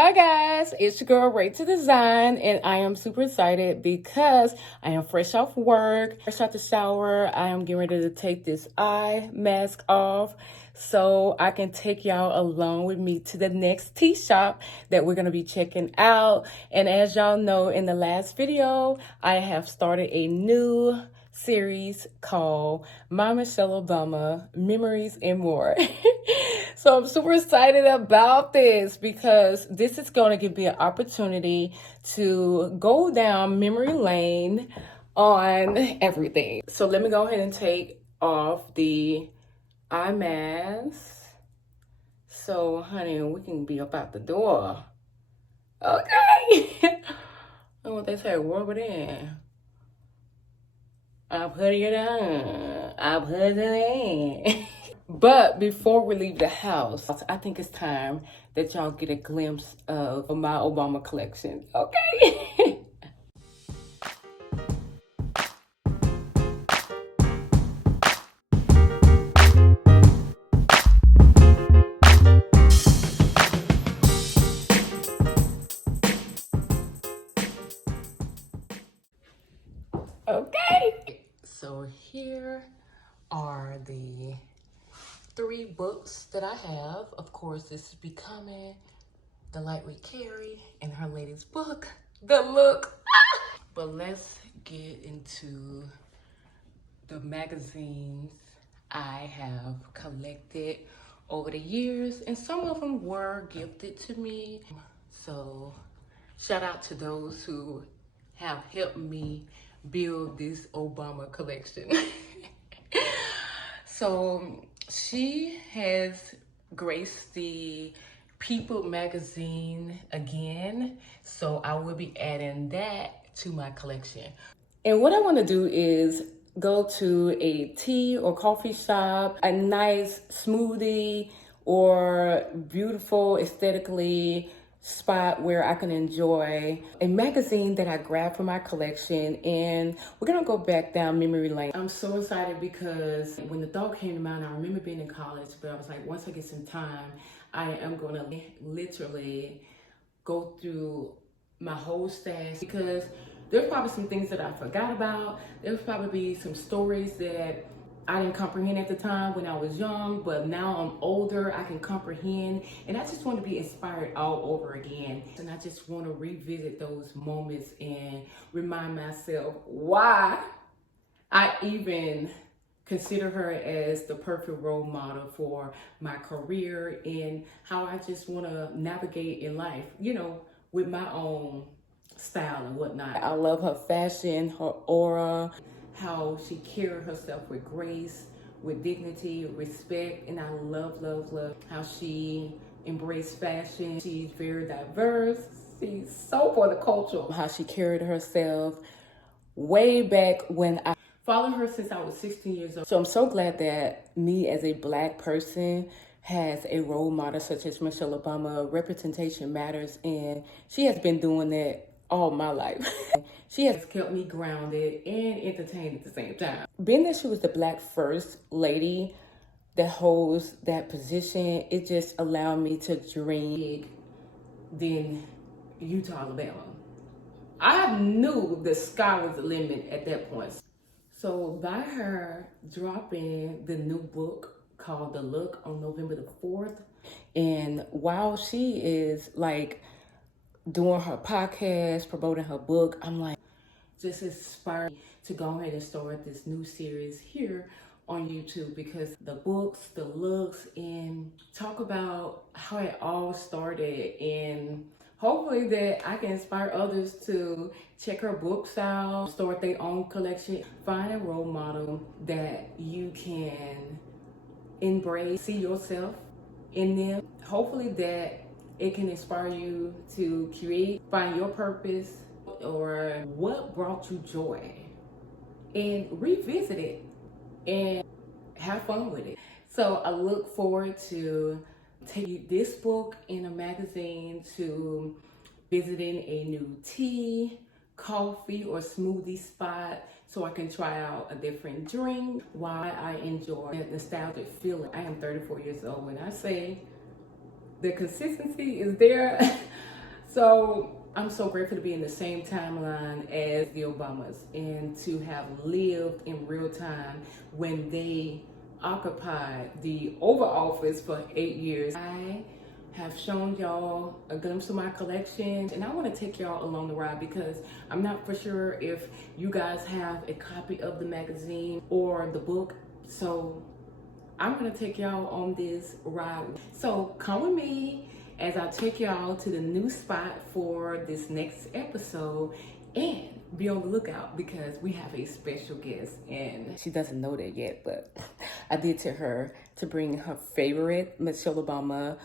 Hi guys, it's your girl Ray to Design, and I am super excited because I am fresh off work, fresh out the shower. I am getting ready to take this eye mask off so I can take y'all along with me to the next tea shop that we're going to be checking out. And as y'all know, in the last video, I have started a new series called My Michelle Obama Memories and More. So I'm super excited about this because this is going to give me an opportunity to go down memory lane on everything. So let me go ahead and take off the eye mask. So honey, we can be up out the door. Okay. And what they say, rub it in. I put it on. I put it in. But before we leave the house, I think it's time that y'all get a glimpse of my Obama collection, okay? Okay. So here are the 3 books that I have. Of course, this is Becoming, The Light We Carry, and her latest book, The Look. But let's get into the magazines I have collected over the years, and some of them were gifted to me. So shout out to those who have helped me build this Obama collection. So she has graced the People magazine again, so I will be adding that to my collection. And what I want to do is go to a tea or coffee shop, a nice smoothie or beautiful aesthetically spot where I can enjoy a magazine that I grabbed from my collection, and we're gonna go back down memory lane. I'm so excited because when the thought came to mind, I remember being in college, but I was like, once I get some time, I am gonna literally go through my whole stash, because there's probably some things that I forgot about. There's probably some stories that I didn't comprehend at the time when I was young, but now I'm older, I can comprehend, and I just want to be inspired all over again. And I just want to revisit those moments and remind myself why I even consider her as the perfect role model for my career and how I just want to navigate in life, you know, with my own style and whatnot. I love her fashion, her aura, how she carried herself with grace, with dignity, respect, and I love how she embraced fashion. She's very diverse. She's so for the culture. How she carried herself way back when I followed her since I was 16 years old. So I'm so glad that me as a Black person has a role model such as Michelle Obama. Representation matters, and she has been doing that all my life. She has kept me grounded and entertained at the same time. Being that she was the Black first lady that holds that position, it just allowed me to dream big than Utah, Alabama. I knew the sky was the limit at that point. So by her dropping the new book called The Look on November the 4th, and while she is like doing her podcast, promoting her book, I'm like just inspired to go ahead and start this new series here on YouTube, because the books, the looks, and talk about how it all started, and hopefully that I can inspire others to check her books out, start their own collection, find a role model that you can embrace, see yourself in them. Hopefully that it can inspire you to create, find your purpose, or what brought you joy, and revisit it and have fun with it. So I look forward to taking this book in a magazine, to visiting a new tea, coffee, or smoothie spot so I can try out a different drink while I enjoy the nostalgic feeling. I am 34 years old. When I say the consistency is there, So I'm so grateful to be in the same timeline as the Obamas and to have lived in real time when they occupied the Oval Office for 8 years. I have shown y'all a glimpse of my collection, and I want to take y'all along the ride because I'm not for sure if you guys have a copy of the magazine or the book. So I'm gonna take y'all on this ride. So come with me as I take y'all to the new spot for this next episode, and be on the lookout because we have a special guest, and she doesn't know that yet, but I did tell her to bring her favorite Michelle Obama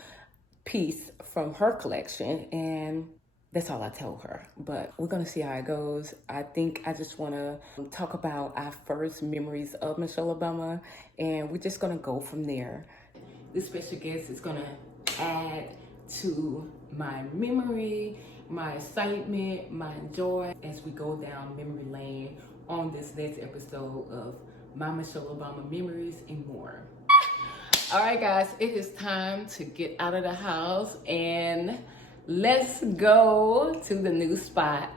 piece from her collection, and that's all I told her. But we're gonna see how it goes. I think I just wanna talk about our first memories of Michelle Obama, and we're just gonna go from there. This special guest is gonna add to my memory, my excitement, my joy as we go down memory lane on this next episode of my Michelle Obama memories and more. All right, guys, it is time to get out of the house and let's go to the new spot.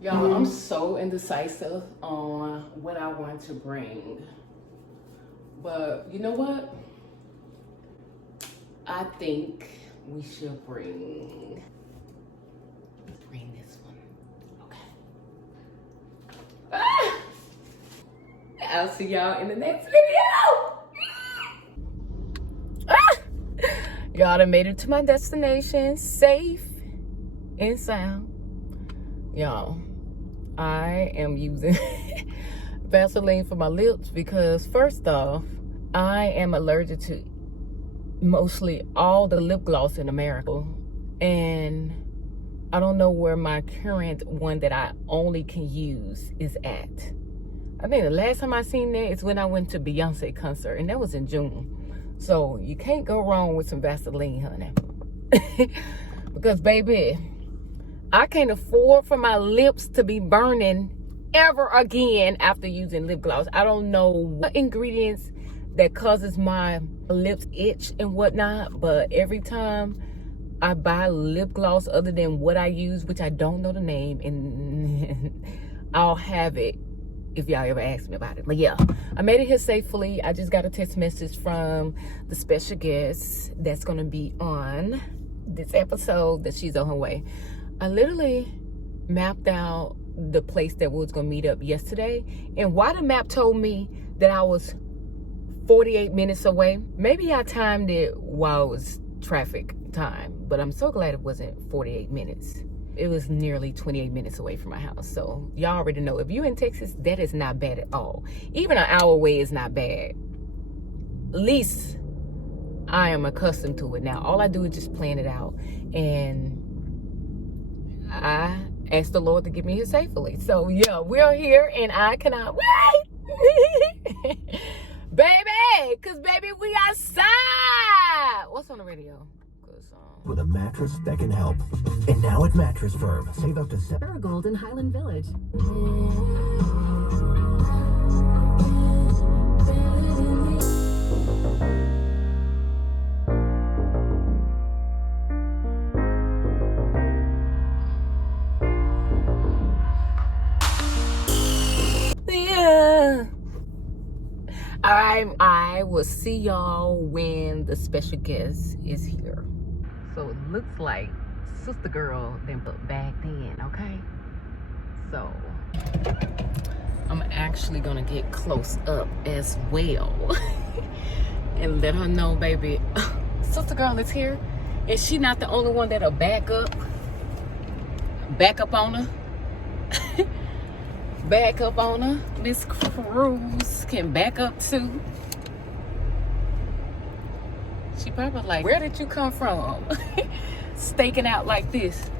Y'all, I'm so indecisive on what I want to bring. But you know what? I think we should bring this one. Okay. Ah! I'll see y'all in the next video. Ah! Y'all done made it to my destination safe and sound. Y'all, I am using Vaseline for my lips because first off, I am allergic to mostly all the lip gloss in America, and I don't know where my current one that I only can use is at. I think the last time I seen that is when I went to Beyonce concert, and that was in June. So you can't go wrong with some Vaseline, honey. Because baby, I can't afford for my lips to be burning ever again after using lip gloss. I don't know what ingredients that causes my lips itch and whatnot, but every time I buy lip gloss other than what I use, which I don't know the name, and I'll have it if y'all ever ask me about it. But yeah, I made it here safely. I just got a text message from the special guest that's gonna be on this episode that she's on her way. I literally mapped out the place that we was gonna meet up yesterday, and why the map told me that I was 48 minutes away, maybe I timed it while it was traffic time, but I'm so glad it wasn't 48 minutes. It was nearly 28 minutes away from my house. So y'all already know, if you're in Texas, that is not bad at all. Even an hour away is not bad. At least I am accustomed to it now. All I do is just plan it out, and I asked the Lord to get me here safely. So yeah, we're here and I cannot wait. Baby, cause baby, we outside. What's on the radio? With a mattress that can help. And now at Mattress Firm, save up to Gold in Highland Village. Yeah. All right, I will see y'all when the special guest is here. So it looks like sister girl then put back in, okay? So I'm actually gonna get close up as well and let her know, baby, sister girl is here, and she not the only one that'll back up on her. Back up on her. Miss Cruz can back up too. She probably like, where did you come from? Staking out like this.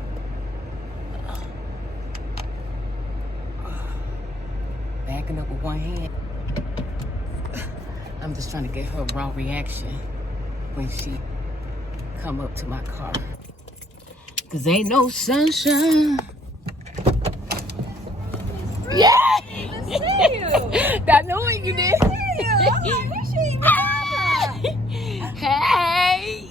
Backing up with one hand. I'm just trying to get her raw reaction when she come up to my car. 'Cause ain't no sunshine. Yeah! I know what you did. Hey!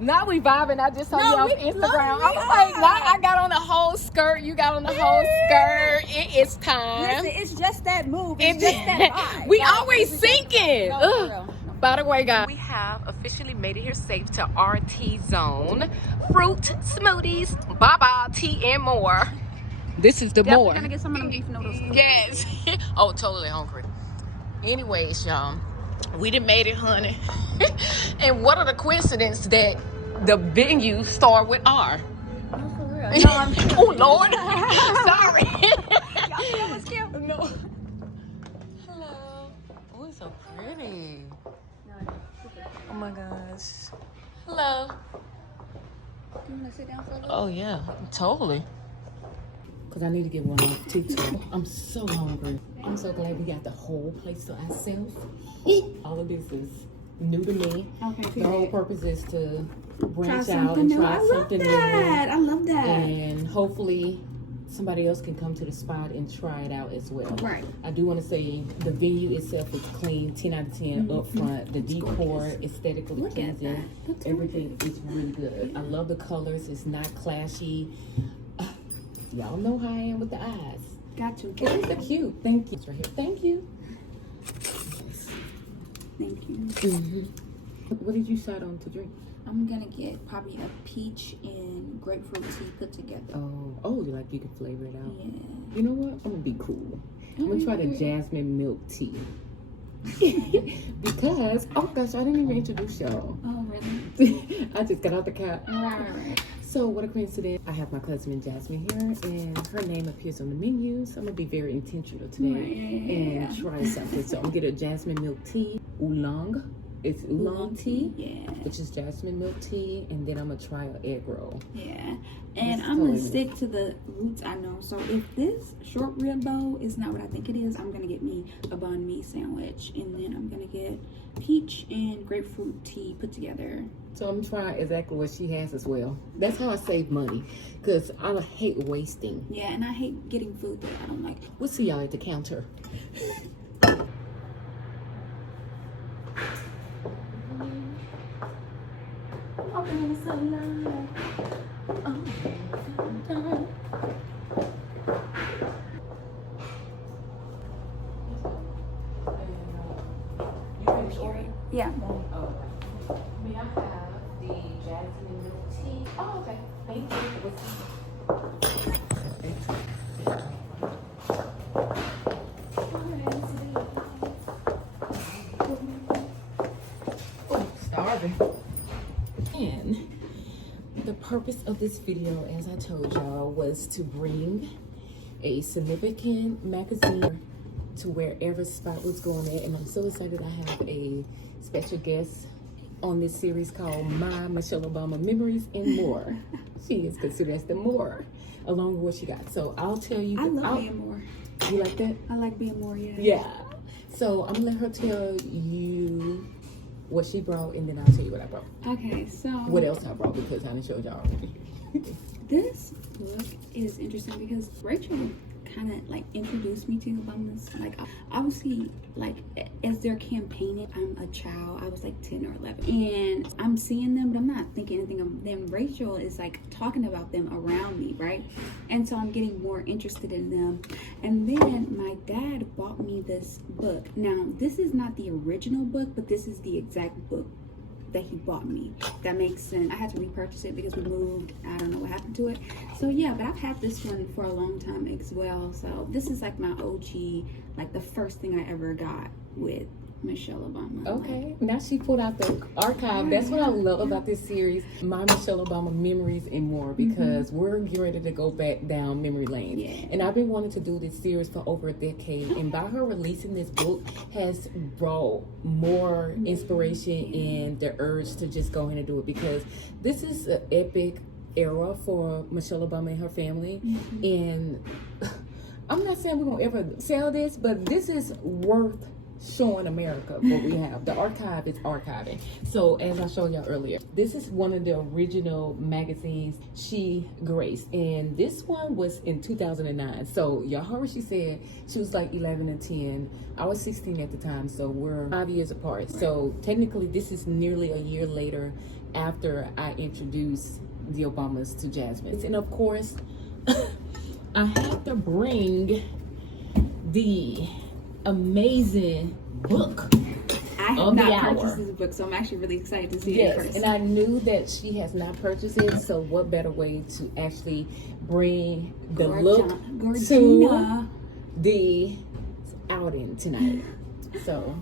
Now we vibing. I just saw you on Instagram. I'm like, now I got on the whole skirt. You got on the whole skirt. It is time. Listen, it's just that move. It's just that vibe. We always sinking. No, By the way, guys, we have officially made it here safe to RT Zone. Fruit, smoothies, baba, tea, and more. This is the more. We're gonna get some of them beef noodles. Yes. Oh, totally hungry. Anyways, y'all, we done made it, honey. And what are the coincidences that the venue start with R? No, for real. No, I'm sure. Oh, Lord. Sorry. Y'all think that was cute? No. Hello. Oh, it's so pretty. Oh, my gosh. Hello. You wanna sit down for a little? Oh, yeah. Totally. Because I need to get one off TikTok. I'm so hungry. I'm so glad we got the whole place to ourselves. All of this is new to me. Okay, The whole purpose is to branch try out something and new. try I love something that. new. I love that. And hopefully somebody else can come to the spot and try it out as well. Right. I do want to say the venue itself is clean, 10 out of 10 up front. The decor, aesthetically Look at pleasing. that. That's Everything is really good. I love the colors. It's not clashy. Y'all know how I am with the eyes. Got you. These are cute. Thank you. It's right here. Thank you. Thank you. Mm-hmm. What did you decide on to drink? I'm gonna get probably a peach and grapefruit tea put together. Oh, you like you can flavor it out. Yeah. You know what? I'm gonna be cool. I'm gonna try the jasmine milk tea. Because, oh gosh, I didn't even introduce y'all. Oh, really? I just got out the car. Right. So what a coincidence. I have my cousin Jasmine here and her name appears on the menu. So I'm gonna be very intentional today and try something. So I'm gonna get a jasmine milk tea, oolong. It's oolong tea, which is jasmine milk tea, and then I'm gonna try an egg roll. Yeah, and I'm gonna stick to the roots I know. So if this short rib bowl is not what I think it is, I'm gonna get me a banh mi sandwich, and then I'm gonna get peach and grapefruit tea put together. So I'm trying exactly what she has as well. That's how I save money, because I hate wasting. Yeah, and I hate getting food that I don't like. We'll see y'all at the counter. Yeah. May I have the jasmine milk tea? Oh, okay. Thank you. Oh, starving. And the purpose of this video, as I told y'all, was to bring a significant magazine to wherever spot was going at, and I'm so excited I have a special guest on this series called My Michelle Obama Memories and More. She is considered as the more, along with what she got. So I'll tell you. I love being more. You like that? I like being more, yeah. Yeah. So I'm gonna let her tell you what she brought, and then I'll tell you what I brought. Okay, so What else I brought, because I done showed y'all already. this book is interesting because Rachel kind of like introduced me to abundance. Like obviously, like as they're campaigning, I'm a child. I was like 10 or 11, and I'm seeing them, but I'm not thinking anything of them. Rachel is like talking about them around me, right? And so I'm getting more interested in them. And then my dad bought me this book. Now this is not the original book, but this is the exact book that he bought me. That makes sense. I had to repurchase it because we moved. I don't know what happened to it. So yeah, but I've had this one for a long time as well. So this is like my OG, like the first thing I ever got with Michelle Obama. Okay, now she pulled out the archive. That's what I love about this series, My Michelle Obama Memories and More, because we're getting ready to go back down memory lane. Yeah. And I've been wanting to do this series for over a decade, and by her releasing this book has brought more inspiration and the urge to just go ahead and do it, because this is an epic era for Michelle Obama and her family. And I'm not saying we're gonna ever sell this, but this is worth showing America what we have. The archive is archiving. So as I showed y'all earlier, this is one of the original magazines she graced, and this one was in 2009. So y'all heard what she said. She was like 11 and 10. I was 16 at the time, so we're 5 years apart. So technically this is nearly a year later after I introduced the Obamas to Jasmine. And of course, I have to bring the amazing book. I have not purchased this book, so I'm actually really excited to see it first. And I knew that she has not purchased it, so what better way to actually bring the look to the outing tonight. So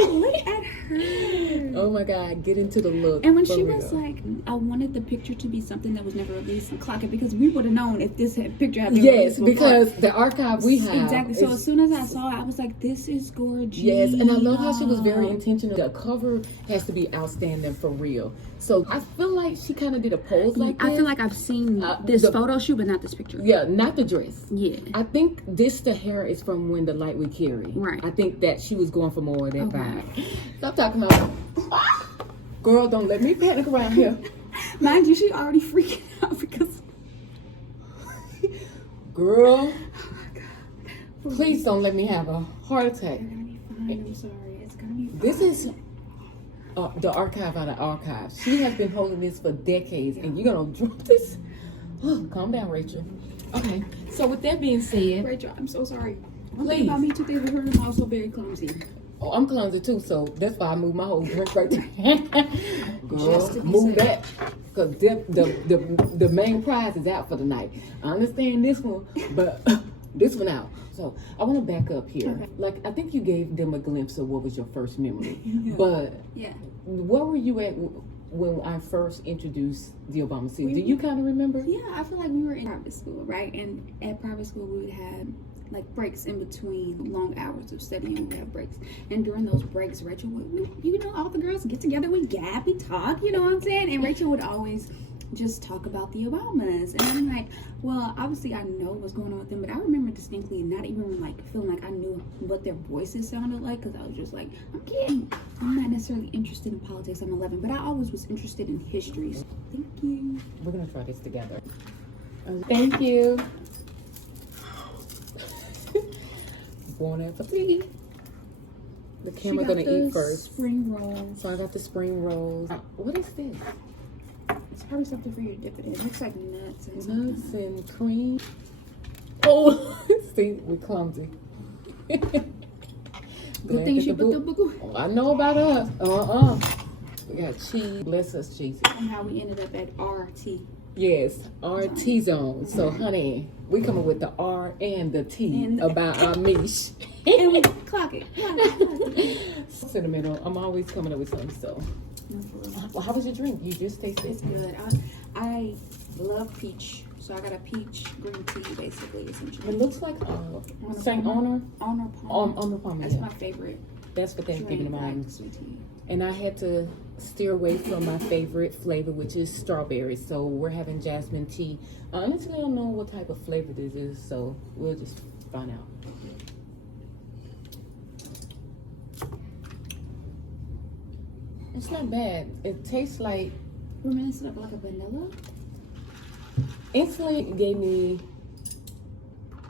look at her. Oh my God, get into the look. And when she was like, I wanted the picture to be something that was never released and clock it, because we would have known if this picture had been released before. Because the archive we have. Exactly. So as soon as I saw it, I was like, this is gorgeous. Yes, and I love how she was very intentional. The cover has to be outstanding for real. So I feel like she kind of did a pose like this. I feel like I've seen this photo shoot, but not this picture. Yeah, not the dress. Yeah. I think the hair is from When the Light We Carry. Right. I think that she was going for more of that vibe. Stop talking about girl, don't let me panic around here. Mind you, she already freaking out because girl, oh my God. Please don't let me have a heart attack. You're gonna be fine. I'm sorry. It's gonna be fine. This is the archive out of archives. She has been holding this for decades, and you're gonna drop this? Oh, calm down, Rachel. Okay, so with that being said, Rachel, I'm so sorry. One please. thing about me, two things with her, I'm also very clumsy. Oh, I'm clumsy too, so that's why I moved my whole drink right there. Girl, move that, cause the main prize is out for the night. I understand this one, but this one out. So I want to back up here. Okay. Like, I think you gave them a glimpse of what was your first memory, but where were you at when I first introduced the Obama series? Do you kind of remember? Yeah, I feel like we were in private school, right? And at private school, we would have like breaks in between long hours of studying. We have breaks, and during those breaks, Rachel would, you know, all the girls get together, we gab, we talk, you know what I'm saying? And Rachel would always just talk about the Obamas, and I'm like, well, obviously I know what's going on with them, but I remember distinctly not even like feeling like I knew what their voices sounded like, because I was just like, I'm not necessarily interested in politics. I'm 11, but I always was interested in history. So, thank you. We're gonna try this together. Thank you. One out for three. The camera gonna eat first. Spring rolls. So I got the spring rolls. What is this? It's probably something for you to dip it in. It looks like nuts and nuts and cream. Oh, see, we're clumsy. Good thing she put the book. Oh, I know about us. We got cheese. Bless us, Jesus. And how we ended up at RT. Yes, RT zone. So, honey, we coming with the R and the T about our mish. And we clock it. It's in the middle. I'm always coming up with something. So, well, how was your drink? You just tasted it. It's good. I love peach, so I got a peach green tea, basically, essentially. It looks like St. Honor Palmer. That's my favorite. That's for Thanksgiving of mine. Sweet tea. And I had to steer away from my favorite flavor, which is strawberry. So we're having jasmine tea. I honestly don't know what type of flavor this is, so we'll just find out. It's not bad. It tastes like... Reminiscent of like a vanilla? Instantly it gave me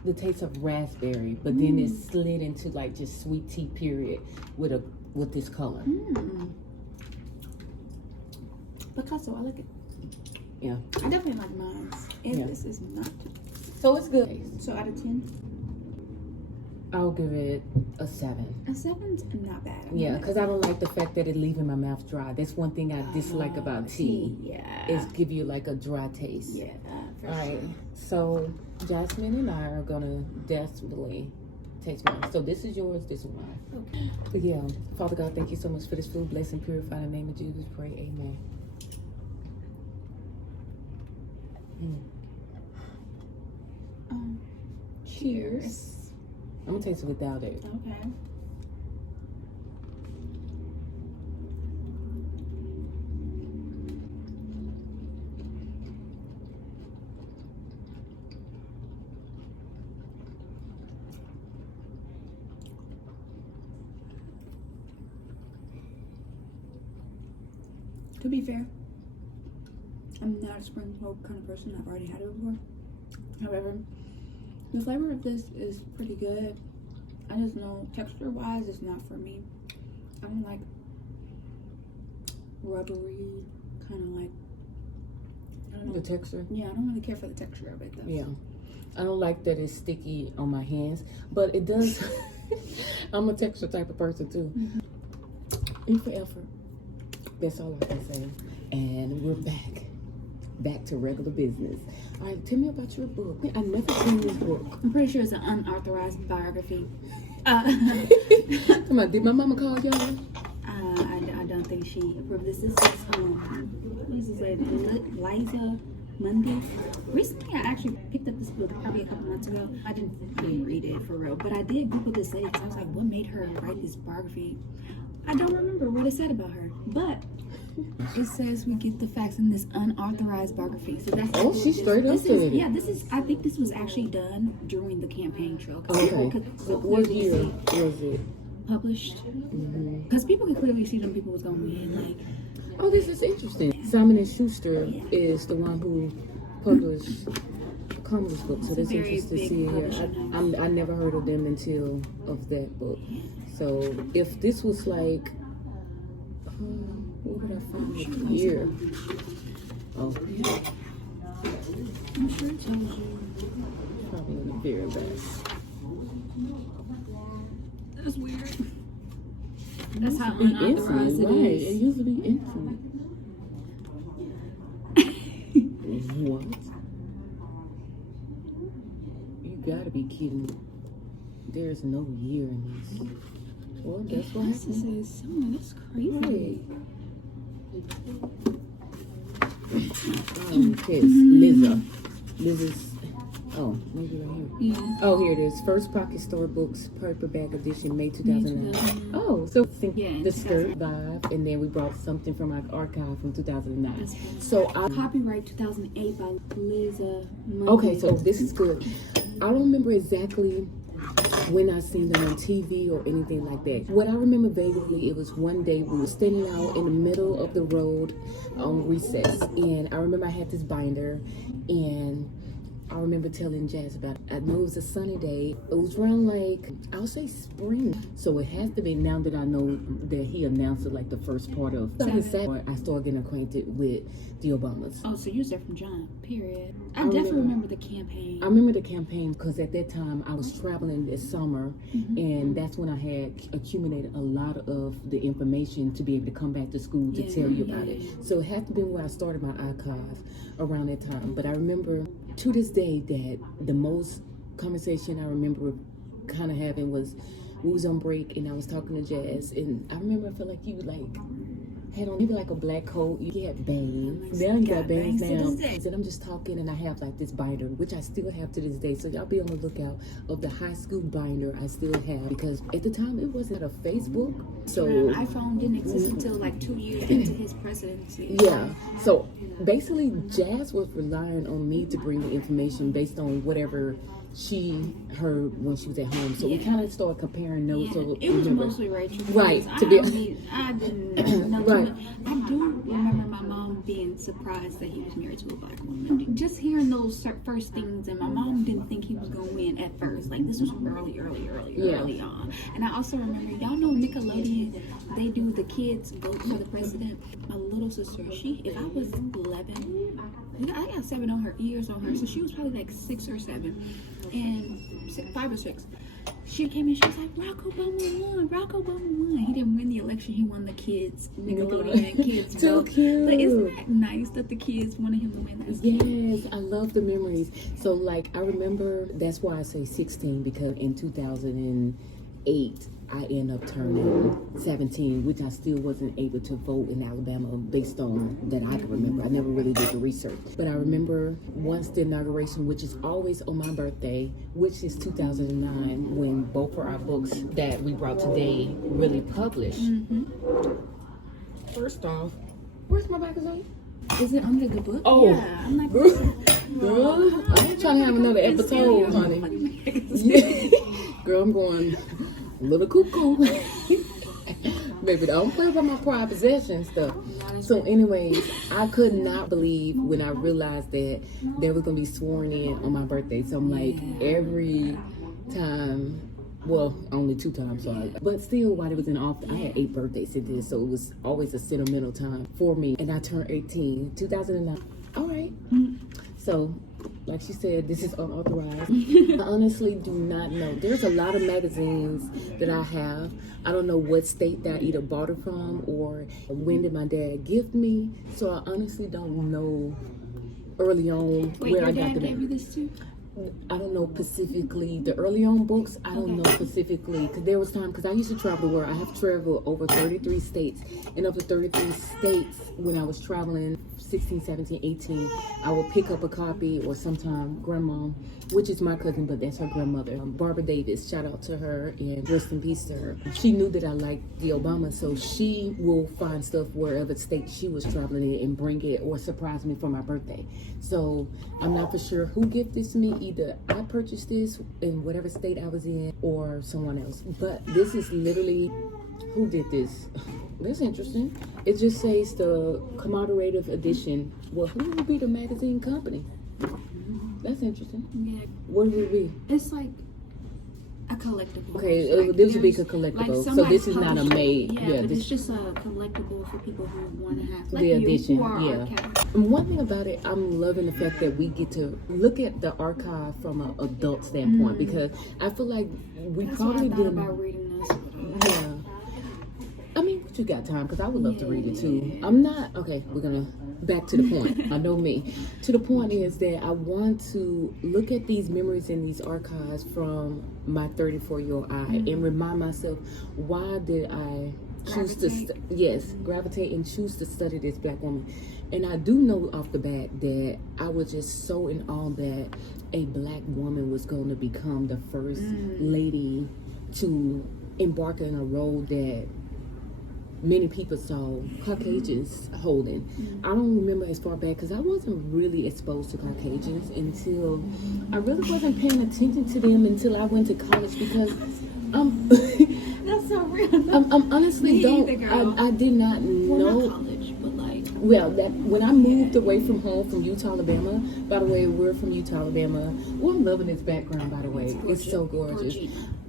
the taste of raspberry, but then it slid into like just sweet tea period with this color. Picasso, I like it. Yeah. I definitely like mine. This is not. So it's good. So out of 10? I'll give it a 7. A 7's not bad. Yeah, because I don't like the fact that it leaving my mouth dry. That's one thing I dislike about tea. Yeah. Is give you like a dry taste. Yeah, for All right. sure. So Jasmine and I are gonna definitely taste mine. So this is yours, this is mine. Okay. But yeah, Father God, thank you so much for this food. Bless and purify in the name of Jesus. Pray, amen. Cheers. I'm gonna taste it without it. Okay. To be fair, I'm not a spring roll kind of person. I've already had it before. However, the flavor of this is pretty good. I just know texture-wise, it's not for me. I don't like rubbery, kind of like, I don't know. The texture? Yeah, I don't really care for the texture of it though. Yeah. I don't like that it's sticky on my hands, but it does. I'm a texture type of person too. Mm-hmm. And for effort. That's all I can say. And we're back to regular business. All right, tell me about your book. I never seen this book. I'm pretty sure it's an unauthorized biography. Come on, did my mama call y'all? I don't think she approved this. This is what is this lady? Liza Mundy. Recently, I actually picked up this book probably a couple months ago. I didn't really read it for real, but I did Google this lady because I was like, what made her write this biography? I don't remember what it said about her, but it says we get the facts in this unauthorized biography. So that's she straight up said it. Yeah, this is. I think this was actually done during the campaign trail. Okay. What year was it? Published? Because people could clearly see them people was gonna win. Like, Oh, this is interesting. Simon and Schuster is the one who published Kamala's book, so that's very interesting to big see it here. publishing house. I never heard of them until of that book. So if this was like, where would I find the year? Oh, I'm sure it tells you. probably in the very back. That's weird. That's how Be unauthorized infinite, it right? is. It used to be infinite. What? You gotta be kidding. There's no year in this. Well, that's what This happened. is something. That's crazy. Right. Kids, Liza. Liza's. Oh, maybe right here. Yeah. Oh, here it is. First Pocket Storybooks paperback edition, May 2009. Oh, so think Yeah, the skirt vibe, and then we brought something from our archive from 2009. That's good. So I. Copyright 2008 by Liza Mundy. Okay, so this is good. I don't remember exactly when I seen them on TV or anything like that. What I remember vaguely, it was one day we were standing out in the middle of the road on recess, and I remember I had this binder, and I remember telling Jazz about it. I know it was a sunny day. It was around like, I'll say spring. So it has to be now that I know that he announced it like the first part of Saturday. I started getting acquainted with the Obamas. Oh, so you was there from John, period. I remember- definitely remember the campaign. I remember the campaign because at that time I was traveling this summer, and that's when I had accumulated a lot of the information to be able to come back to school to tell you about it. So it had to be where I started my archive around that time. But I remember to this day that the most conversation I remember kind of having was we was on break and I was talking to Jazz, and I remember I felt like you like had on maybe like a black coat. You had bangs. Now you got bangs bangs to now. this day. And I'm just talking and I have like this binder, which I still have to this day. So y'all be on the lookout of the high school binder I still have, because at the time it wasn't a Facebook. So iPhone didn't exist until like 2 years into his presidency. yeah. So basically Jazz was relying on me to bring the information based on whatever she heard when she was at home. So we kind of started comparing notes. Yeah, So it was remember- mostly Rachel. Right, I to be- didn't know Right. too much. I do remember my mom being surprised that he was married to a black woman. Just hearing those first things, and my mom didn't think he was going to win at first. Like, this was early on. And I also remember, y'all know Nickelodeon, they do the kids vote for the president. My little sister, if I was 11, I got 7 on her, years on her, so she was probably like 6 or 7, and 5 or 6. She came in, she was like, Barack Obama won. He didn't win the election, he won the kids, Nickelodeon kids Too vote. cute. But isn't that nice that the kids wanted him to win? That's cute. Yes, I love the memories. So like I remember, that's why I say 16, because in 2008 I ended up turning 17, which I still wasn't able to vote in Alabama based on that I can remember. I never really did the research. But I remember once the inauguration, which is always on my birthday, which is 2009, when both of our books that we brought today really published. First off, where's my magazine? Is it under the book? Oh. Yeah, I'm like, Girl, I'm trying to have another episode, honey. Girl, I'm going a little cuckoo. Baby, don't play about my pride possession stuff. So anyways, I could not believe when I realized that they were going to be sworn in on my birthday. So I'm like, every time, well, only 2 times, sorry. But still, while it was in office, I had 8 birthdays in this. So it was always a sentimental time for me. And I turned 18, 2009. All right. So, like she said, this is unauthorized. I honestly do not know. There's a lot of magazines that I have. I don't know what state that I either bought it from or when did my dad gift me. So I honestly don't know early on where I got them. Wait, your dad gave you this too? I don't know specifically the early on books. I don't know specifically because there was time because I used to travel the world. I have traveled over 33 states, and of the 33 states, when I was traveling 16, 17, 18, I would pick up a copy, or sometime grandma, which is my cousin, but that's her grandmother, Barbara Davis. Shout out to her and rest in peace to her. She knew that I liked the Obama, so she will find stuff wherever state she was traveling in and bring it or surprise me for my birthday. So I'm not for sure who gifted this to me. Either I purchased this in whatever state I was in or someone else. But this is literally, who did this? That's interesting. It just says the commemorative edition. Well, who would be the magazine company? That's interesting. Yeah. What would it be? It's like a collectible. Okay, Like, this would be a there's- collectible. like so this is not a published it. made. Yeah, but this it's just a collectible for people who want to have like the you, edition. who are Yeah. archivists. And one thing about it, I'm loving the fact that we get to look at the archive from an adult standpoint because I feel like we That's probably what I thought didn't. about reading this. Yeah. I mean, but you got time because I would love to read it too. I'm not, okay, we're going to back to the point. I know me. To the point is that I want to look at these memories in these archives from my 34-year-old eye and remind myself, why did I choose to, gravitate and choose to study this black woman. And I do know off the bat that I was just so in awe that a black woman was going to become the first lady to embark in a role that many people saw Caucasians holding. I don't remember as far back because I wasn't really exposed to Caucasians until I really wasn't paying attention to them until I went to college because That's so real. I'm honestly Me don't either, girl. I did not Well, know. not college, but like. Well, that when I moved away from home from Utah, Alabama. By the way, we're from Utah, Alabama. Well, I'm loving this background. By the way, it's so gorgeous.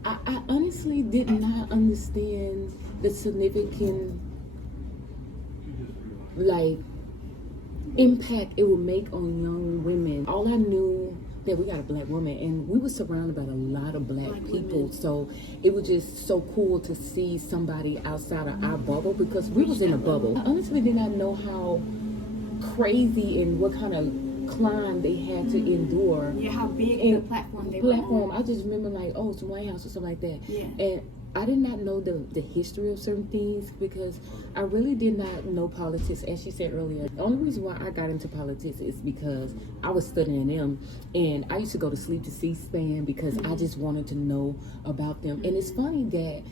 I honestly did not understand the significant like impact it would make on young women. All I knew that we got a black woman and we were surrounded by a lot of black people, so it was just so cool to see somebody outside of our bubble because we was in a bubble. I honestly did not know how crazy and what kind of climb they had to endure. Yeah, how big And the platform they were on. I just remember like, oh, it's White House or something like that. Yeah. And I did not know the history of certain things because I really did not know politics. As she said earlier, the only reason why I got into politics is because I was studying them, and I used to go to sleep to C-SPAN because I just wanted to know about them. And it's funny that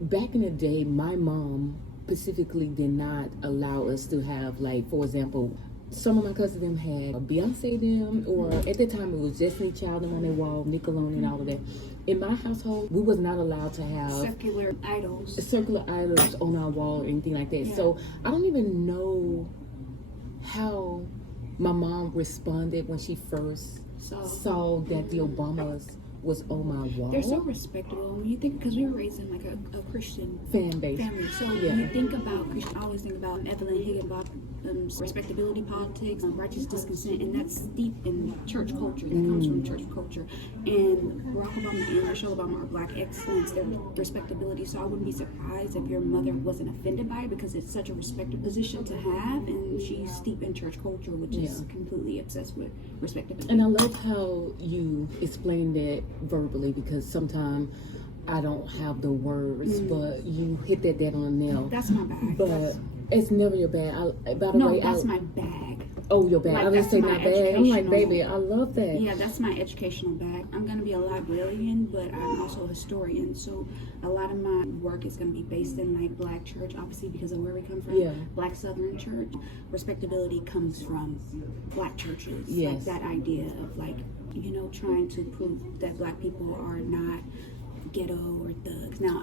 back in the day, my mom specifically did not allow us to have, like, for example, some of my cousins them had Beyonce them, or at that time it was Destiny Child them on their wall, Nickelodeon and all of that. In my household, we was not allowed to have Circular idols on our wall or anything like that. Yeah. So I don't even know how my mom responded when she first saw that the Obamas was on my wall. They're so respectable. When you think, because we were raised in like a Christian fan base. family, so when you think about Christian, I always think about Evelyn Higginbotham's respectability politics, righteous discontent, and that's deep in church culture. That comes from church culture. And Barack Obama and Michelle Obama are black excellence. Their respectability. So I wouldn't be surprised if your mother wasn't offended by it because it's such a respected position to have, and she's steep in church culture, which is completely obsessed with respectability. And I love how you explained that verbally because sometimes I don't have the words, but you hit that dead on the nail. That's my bag. But it's never your bag. By the way, that's my bag. Oh, your bag. Like, I didn't say my bag. I'm like, educational- baby, I love that. Yeah, that's my educational bag. I'm going to be a librarian, but I'm also a historian. So a lot of my work is going to be based in like black church, obviously because of where we come from. Yeah. Black Southern church. Respectability comes from black churches. Yes. Like that idea of like, trying to prove that black people are not ghetto or thugs. Now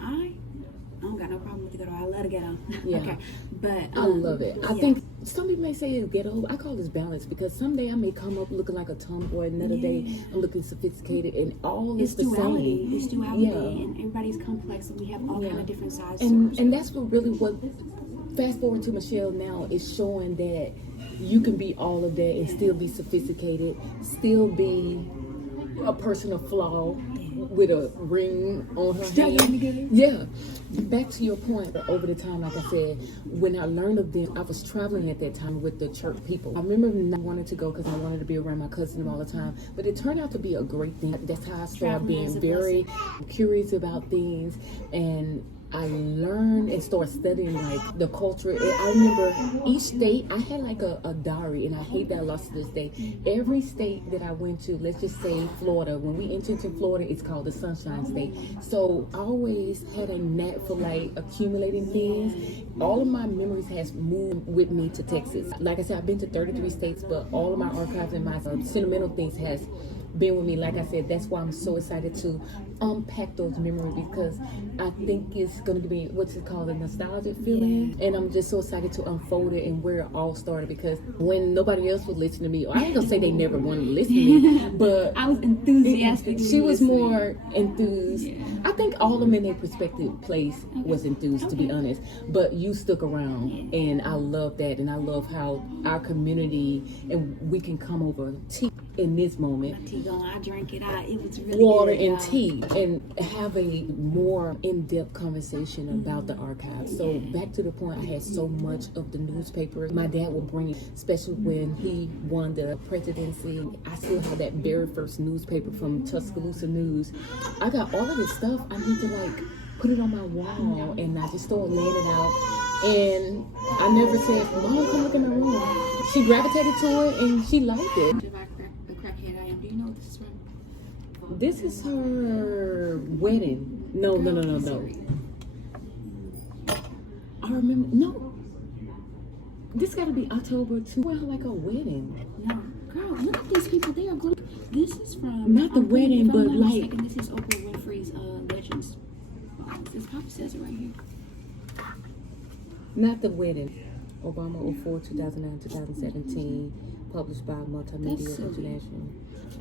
don't got no problem with the ghetto. I love the ghetto. Yeah. Okay, but I love it. I yeah. think some people may say it's ghetto. I call this balance because someday I may come up looking like a tomboy, another day I'm looking sophisticated, and all It's is the duality. same. It's duality, Yeah. and everybody's complex, and we have all kind of different sides. And that's what fast forward to Michelle now is showing that you can be all of that and still be sophisticated, still be a person of flaw with a ring on her hand. Yeah. Back to your point, over the time, like I said, when I learned of them, I was traveling at that time with the church people. I remember not wanting to go because I wanted to be around my cousin all the time, but it turned out to be a great thing. That's how I started being very curious about things, and I learned and started studying like the culture. I remember each state, I had like a diary, and I hate that I lost to this day. Every state that I went to, let's just say Florida, when we entered to Florida, it's called the Sunshine State. So I always had a knack for like accumulating things. All of my memories has moved with me to Texas. Like I said, I've been to 33 states, but all of my archives and my sentimental things has been with me. Like I said, that's why I'm so excited to unpack those memories, because I think it's going to be what's it called, a nostalgic feeling, and I'm just so excited to unfold it and where it all started. Because when nobody else would listen to me, or I ain't gonna say they never wanted to listen to me, but I was enthusiastic. she was more enthused. I think all of them in their prospective place was enthused, to be honest, but you stuck around, and I love that. And I love how our community, and we can come over tea in this moment, I drank it out. It was really water good, and tea, and have a more in-depth conversation about the archives. So back to the point, I had so much of the newspapers. My dad would bring it, especially when he won the presidency. I still have that very first newspaper from Tuscaloosa News. I got all of this stuff. I need to like put it on my wall, and I just started laying it out. And I never said, "Mom, come look in my room." She gravitated to it, and she liked it. Crackhead I am. Do you know what this is from? This is her wedding. No. I remember. No. This got to be October 2. Well, like a wedding. No. Girl, look at these people. They are going. This is from. Not the wedding, but like. This is Oprah Winfrey's Legends. This probably says it right here. Not the wedding. Obama 04, 2009, 2017. Published by Multimedia International.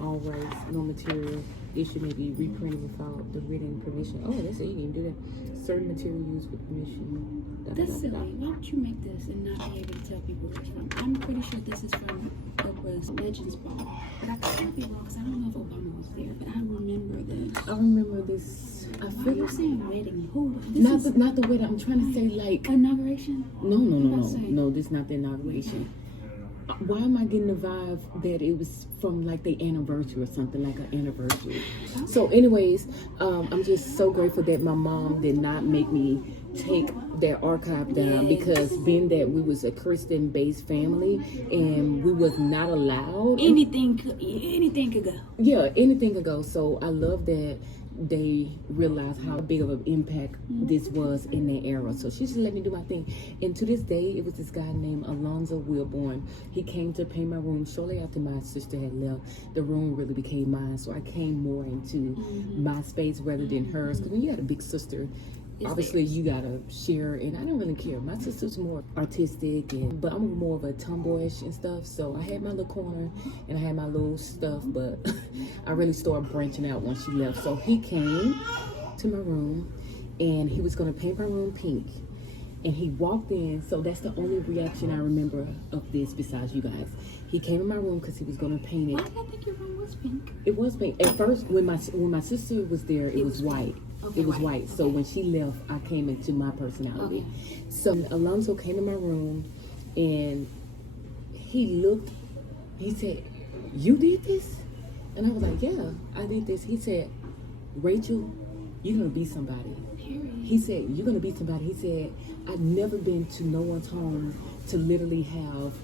All rights, no material. Issue may be reprinted without the written permission. Oh, that's it. You can do that. Certain material used with permission. That's silly. Why don't you make this and not be able to tell people where it's from? I'm pretty sure this is from Oprah's Legends Ball, but I could be wrong because I don't know if Obama was there. But I remember this. I remember this. Why are you saying wedding? Who? Not the wedding. I'm trying to say like inauguration. No. This is not the inauguration. Why am I getting the vibe that it was from like the anniversary or something, like an anniversary? Okay. So anyways, I'm just so grateful that my mom did not make me take their archive down, because being that we was a Christian-based family and we was not allowed. Anything could go. Yeah, anything could go. So I love that they realized how big of an impact this was in their era. So she just let me do my thing. And to this day, it was this guy named Alonzo Wilborn. He came to paint my room shortly after my sister had left. The room really became mine. So I came more into my space rather than hers. Because when you got a big sister, obviously you gotta share, and I don't really care. My sister's more artistic, but I'm more of a tomboyish and stuff. So I had my little corner and I had my little stuff, but I really started branching out once she left. So he came to my room and he was gonna paint my room pink. And he walked in, so that's the only reaction I remember of this besides you guys. He came in my room because he was gonna paint it. Why did I think your room was pink? It was pink. At first, when my sister was there, it was white. Okay, it was white. So when she left, I came into my personality. Okay. So Alonzo came to my room and he looked, he said, "You did this?" And I was like, "Yeah, I did this." He said, "Rachel, you're gonna be somebody." He said, "You're gonna be somebody." He said, "I've never been to no one's home to literally have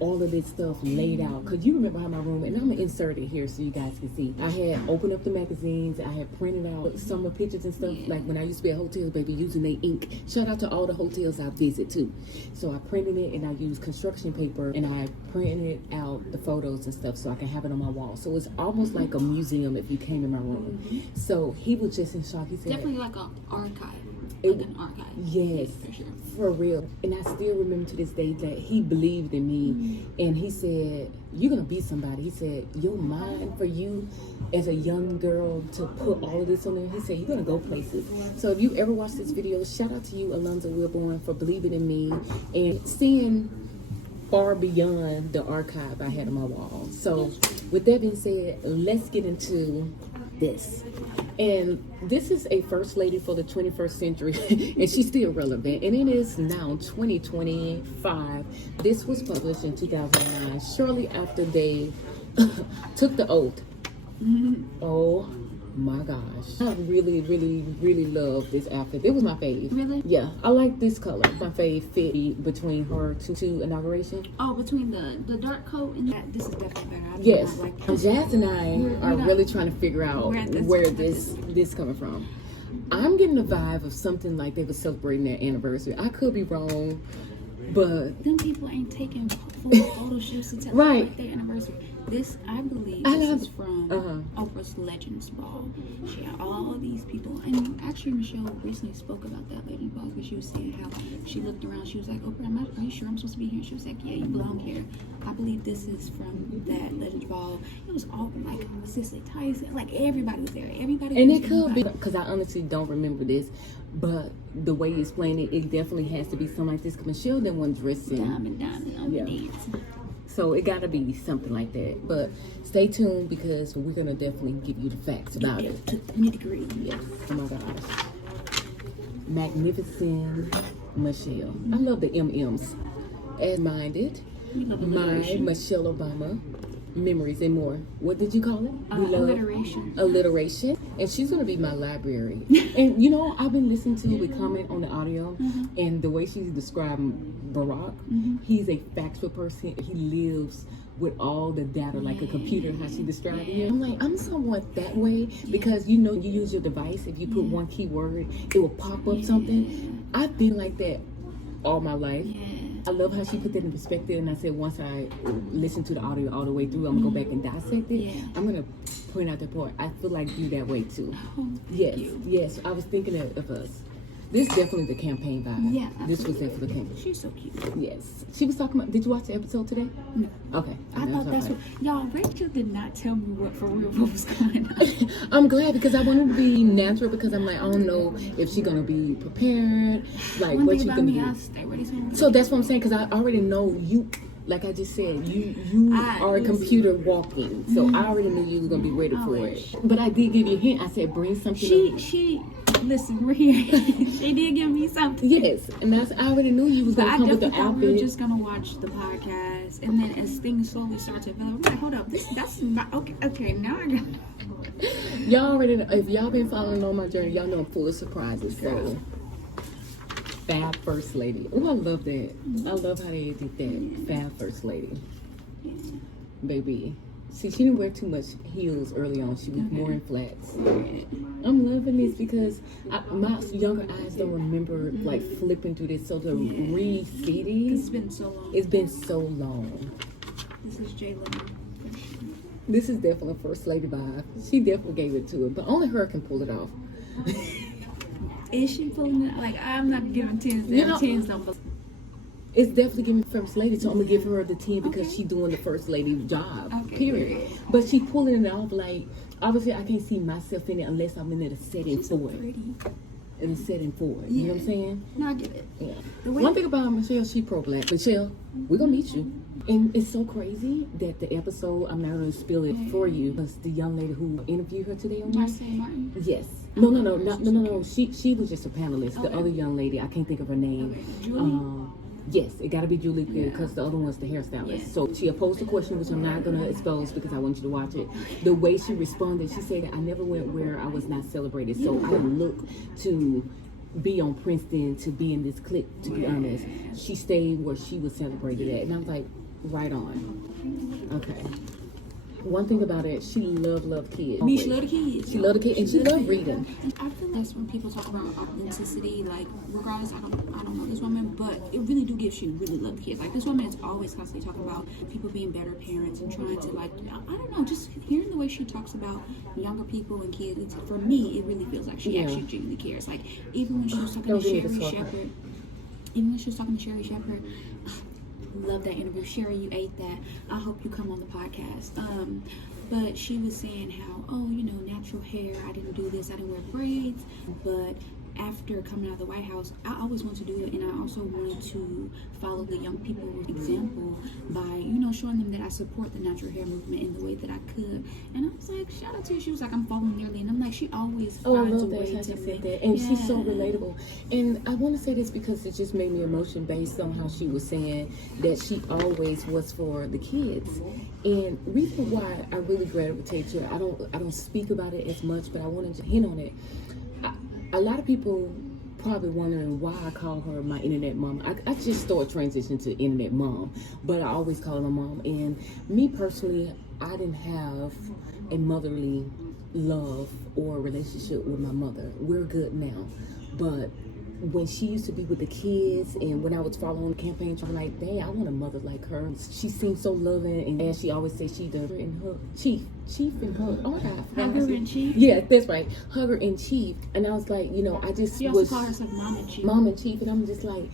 all of this stuff laid out." Because you remember how my room, and I'm going to insert it here so you guys can see. I had opened up the magazines. I had printed out summer pictures and stuff. Like when I used to be at hotels, baby, using their ink. Shout out to all the hotels I visit too. So I printed it and I used construction paper and I printed out the photos and stuff so I can have it on my wall. So it's almost like a museum if you came in my room. So he was just in shock. He said, definitely like an archive. like an archive. Yes, for sure. for real. And I still remember to this day that he believed in me, and he said, "You're gonna be somebody." He said, "Your mind for you as a young girl to put all of this on there." He said, "You're gonna go places." So if you ever watch this video, shout out to you, Alonzo Wilborn, for believing in me and seeing far beyond the archive I had on my wall. So with that being said, let's get into this. And this is a first lady for the 21st century, and she's still relevant, and it is now 2025. This was published in 2009, shortly after they took the oath. Oh my gosh, I really love this outfit. It was my fave. Really? Yeah, I like this color. My fave fit between her two inauguration. Oh, between the dark coat and that, this is definitely better. I do Yes, not like this. Jazz and I are not- really trying to figure out where this coming from. I'm getting the vibe of something like they were celebrating their anniversary. I could be wrong, but Them people ain't taking full photo shoots to tell Right. like their anniversary. This, I believe, I this love- is from Oprah's Legends Ball. She had all these people, and actually Michelle recently spoke about that Legends Ball because she was saying how she looked around. She was like, "Oprah, are you sure I'm supposed to be here?" She was like, "Yeah, you belong here." I believe this is from that Legends Ball. It was all like Cicely Tyson, like everybody was there. Everybody, and was it could be everybody. because I honestly don't remember this, but the way you explain it, it definitely has to be something like this. Because Michelle didn't want to dress in. Diamond on Yeah. the dance. So it gotta be something like that. But stay tuned because we're gonna definitely give you the facts about it. To the nitty-gritty. Yes. Oh my gosh. Magnificent Michelle. I love the MMs. As minded. My alliteration. Michelle Obama. Memories and more. What did you call it? We love Alliteration. alliteration. And she's gonna be my library. And you know, I've been listening to with comment on the audio, and the way she's describing Barack, he's a factual person. He lives with all the data like a computer, how she described it. I'm like, I'm somewhat that way because you know, you use your device. If you put one keyword, it will pop up something. I've been like that all my life. I love how she put that in perspective, and I said once I listen to the audio all the way through, I'm gonna go back and dissect it. Yeah. I'm gonna point out that part. I feel like you that way too. Oh, Yes, you. yes. I was thinking of us. This definitely the campaign vibe. Yeah, This was absolutely. definitely the campaign. She's so cute. Yes. She was talking about. Did you watch the episode today? No. Okay. I thought that's what y'all. Rachel did not tell me what was going on. I'm glad because I wanted to be natural because I'm like, I don't know if she's gonna be prepared, like One what thing she's about gonna me, I do. stay ready. So So that's what I'm saying because I already know you. Like I just said, you are a computer walking. So I already knew you were gonna be ready for wish. it. But I did give you a hint. I said bring something. she listen. We're here. She did give me something. Yes, and that's I already knew you was But gonna I come with definitely the thought we were outfit. just gonna watch the podcast, and then as things slowly start to develop, I'm like, hold up, that's not okay. Okay, now I got. Y'all already know, if y'all been following on my journey, y'all know I'm full of surprises. So Fab First Lady. Oh, I love that. I love how they did that. Fab First Lady. Baby. See, she didn't wear too much heels early on. She was more in flats. I'm loving this because my younger eyes don't remember like flipping through this. So to re-see It's these, been so long. it's been so long. This is Jayla. This is definitely a First Lady vibe. She definitely gave it to it, but only her can pull it off. Is she pulling it? Like, I'm not giving tens. You know- Tens don't. But It's definitely giving First Lady, so I'm gonna give her the 10 because she's doing the First Lady job. Okay, Period. period. But she pulling it off like obviously I can't see myself in it unless I'm in the setting she's so for it. pretty. In the setting for it. You know what I'm saying? No, I get it. Yeah. The way- One thing about Michelle, she pro-black. Michelle, we're gonna meet you. And it's so crazy that the episode, I'm not gonna spill it for you, because the young lady who interviewed her today on here. Marcel Martin. Yes. No. She was just a panelist. The other young lady, I can't think of her name. Okay. Julie? Yes, it got to be Julie because the other one's the hairstylist. So she posed a question, which I'm not gonna expose because I want you to watch it. The way she responded, she said, "I never went where I was not celebrated, so I didn't look to be on Princeton to be in this clique. To be honest, she stayed where she was celebrated at," and I'm like, right on. Okay. One thing about it, she loved kids. Me, she love the kids. She loved the kids, and she loved reading. And I feel that's when people talk about authenticity, like regardless, I don't know this woman, but it really do give she really love kids. Like this woman is always constantly talking about people being better parents and trying to like I don't know, just hearing the way way she talks about younger people and kids, for me, it really feels like she actually genuinely cares. Like, even when she was talking to Sherry Shepherd, love that interview. Sherry, you ate that. I hope you come on the podcast. But she was saying how, oh, you know, natural hair, I didn't do this, I didn't wear braids, but after coming out of the White House, I always wanted to do it, and I also wanted to follow the young people's example by, you know, showing them that I support the natural hair movement in the way that I could. And I was like, shout out to you. She was like, I'm following your lead. And I'm like, she always finds a way to said that. And she's so relatable. And I want to say this because it just made me emotion based on how she was saying that she always was for the kids. And reason why I really gravitate to her, I don't speak about it as much, but I wanted to hint on it. A lot of people probably wondering why I call her my internet mom. I just started transitioning to internet mom, but I always call her my mom. And me personally, I didn't have a motherly love or relationship with my mother. We're good now, but when she used to be with the kids and when I was following the campaign, I'm like, dang, I want a mother like her. She seems so loving, and as she always says, she the and her chief and hug. Oh my God, Hugger and Chief. Yeah, that's right, hugger and chief. And I was like, you know, I just She also called herself Mom and Chief. And I'm just like,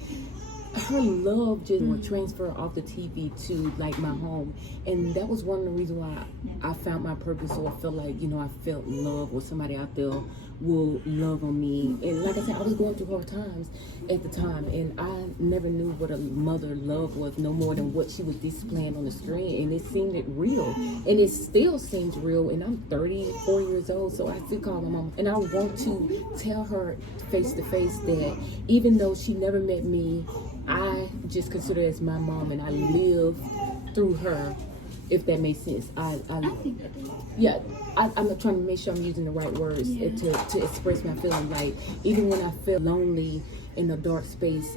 her love just would transfer off the TV to like my home, and that was one of the reasons why I found my purpose, or I felt like, you know, I felt love, or somebody out there will love on me. And like I said, I was going through hard times at the time, and I never knew what a mother love was, no more than what she was displaying on the screen. And it seemed real, and it still seems real. And I'm 34 years old, so I still call my mom, and I want to tell her face to face that even though she never met me, I just consider her as my mom, and I live through her, if that makes sense. I think that does. Yeah, I'm trying to make sure I'm using the right words to express my feelings. Like, even when I feel lonely in a dark space,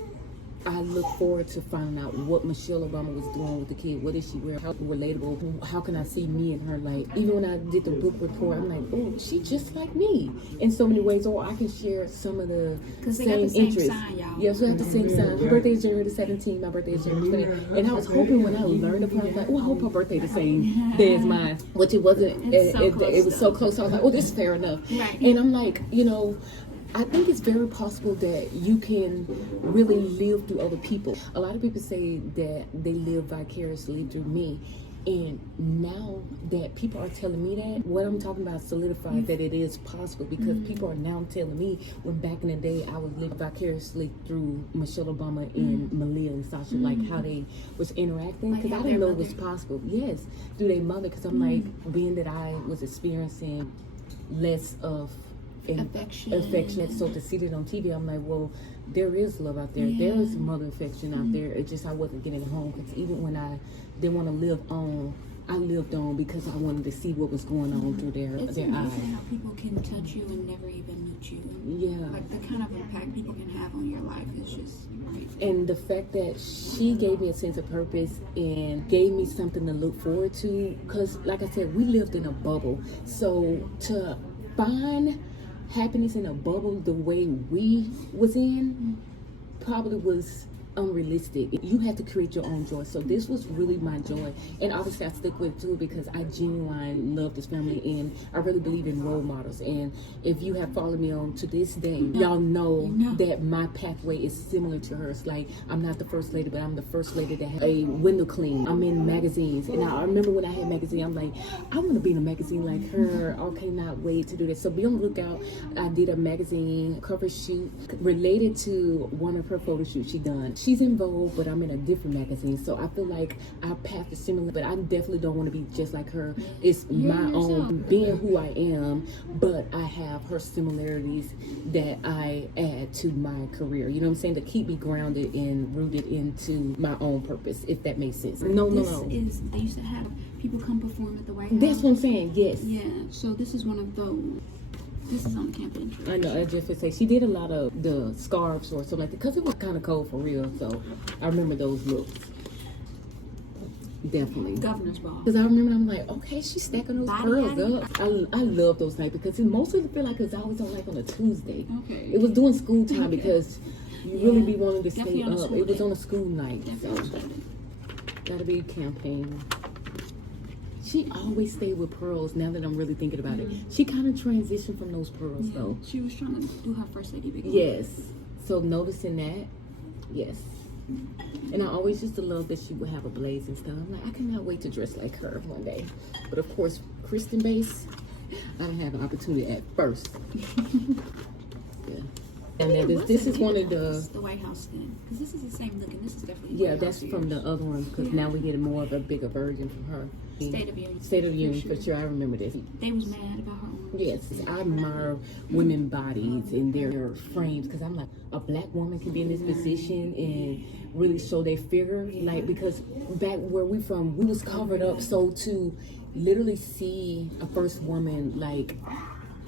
I look forward to finding out what Michelle Obama was doing with the kid. What is she wearing? How relatable? How can I see me and her? Like, even when I did the book report, I'm like, oh, she just like me in so many ways. Or I can share some of the same interests. Sign, y'all. Yes, we have the same sign. Her birthday is January the 17th. My birthday is January 20th. And I was hoping when I learned of her, I was like, oh, I hope her birthday the same day as mine. Which it wasn't. It was so close. I was like, oh, this is fair enough. Right. And I'm like, you know, I think it's very possible that you can really live through other people. A lot of people say that they live vicariously through me. And now that people are telling me that, what I'm talking about solidifies that it is possible, because people are now telling me, when back in the day I was living vicariously through Michelle Obama and Malia and Sasha, like how they was interacting, because I didn't know it was possible. Yes, through their mother, because I'm like, being that I was experiencing less of affection, so to see it on TV, I'm like, well, there is love out there. There is mother affection out there. It's just I wasn't getting it home, because even when I didn't want to live on, I lived on because I wanted to see what was going on through their eyes. It's amazing how people can touch you and never even meet you. Yeah. Like, the kind of impact people can have on your life is just crazy. And the fact that she gave me a sense of purpose and gave me something to look forward to, because like I said, we lived in a bubble. So to find happiness in a bubble the way we was in probably was unrealistic. You have to create your own joy. So this was really my joy, and obviously I stick with it too, because I genuinely love this family, and I really believe in role models. And if you have followed me on to this day, y'all know that my pathway is similar to hers. Like, I'm not the first lady, but I'm the first lady that had a window clean. I'm in magazines, and I remember when I had magazine, I'm like, I want to be in a magazine like her. I cannot wait to do this. So be on the lookout. I did a magazine cover shoot related to one of her photo shoots she done. She's in Vogue, but I'm in a different magazine, so I feel like our path is similar, but I definitely don't want to be just like her. It's my own, being who I am, but I have her similarities that I add to my career, you know what I'm saying, to keep me grounded and rooted into my own purpose, if that makes sense. No. They used to have people come perform at the White House. That's what I'm saying, yes. Yeah, so this is one of those. This is on the campaign trail. I know, I just would say she did a lot of the scarves or something like that, because it was kind of cold for real, so I remember those looks. Definitely. Governor's ball. Because I remember, I'm like, okay, she's stacking those pearls up. I love those nights, because it mostly feel like it's always on, like, on a Tuesday. Okay. It was during school time, because you really be wanting to stay up. It was on a school night, so gotta be a campaign. She always stayed with pearls. Now that I'm really thinking about it, she kind of transitioned from those pearls though. She was trying to do her first lady big. Yes. So noticing that, yes. And I always used to love that she would have a blaze and stuff. I'm like, I cannot wait to dress like her one day. But of course, Kristen base, I didn't have an opportunity at first. Yeah. And then this is one of the White House then, because this is the same look, and this is definitely that's from the other one. Because now we're getting more of a bigger version from her. State of Union. State of Union for sure. I remember this. They was mad about her orange. Yes, I admire women bodies and their frames because I'm like, a black woman can be in this position and really show their figure. Like, because back where we from, we was covered up. So to literally see a first woman like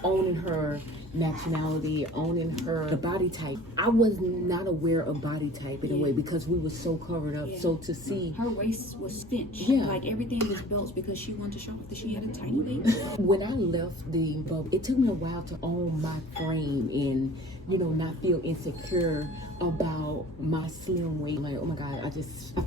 owning her nationality, owning her body type. I was not aware of body type in a way because we were so covered up. So to see her waist was cinched, like everything was built because she wanted to show off that she had a tiny baby. When I left the bubble, it took me a while to own my frame and not feel insecure about my slim weight. Like, oh my God, I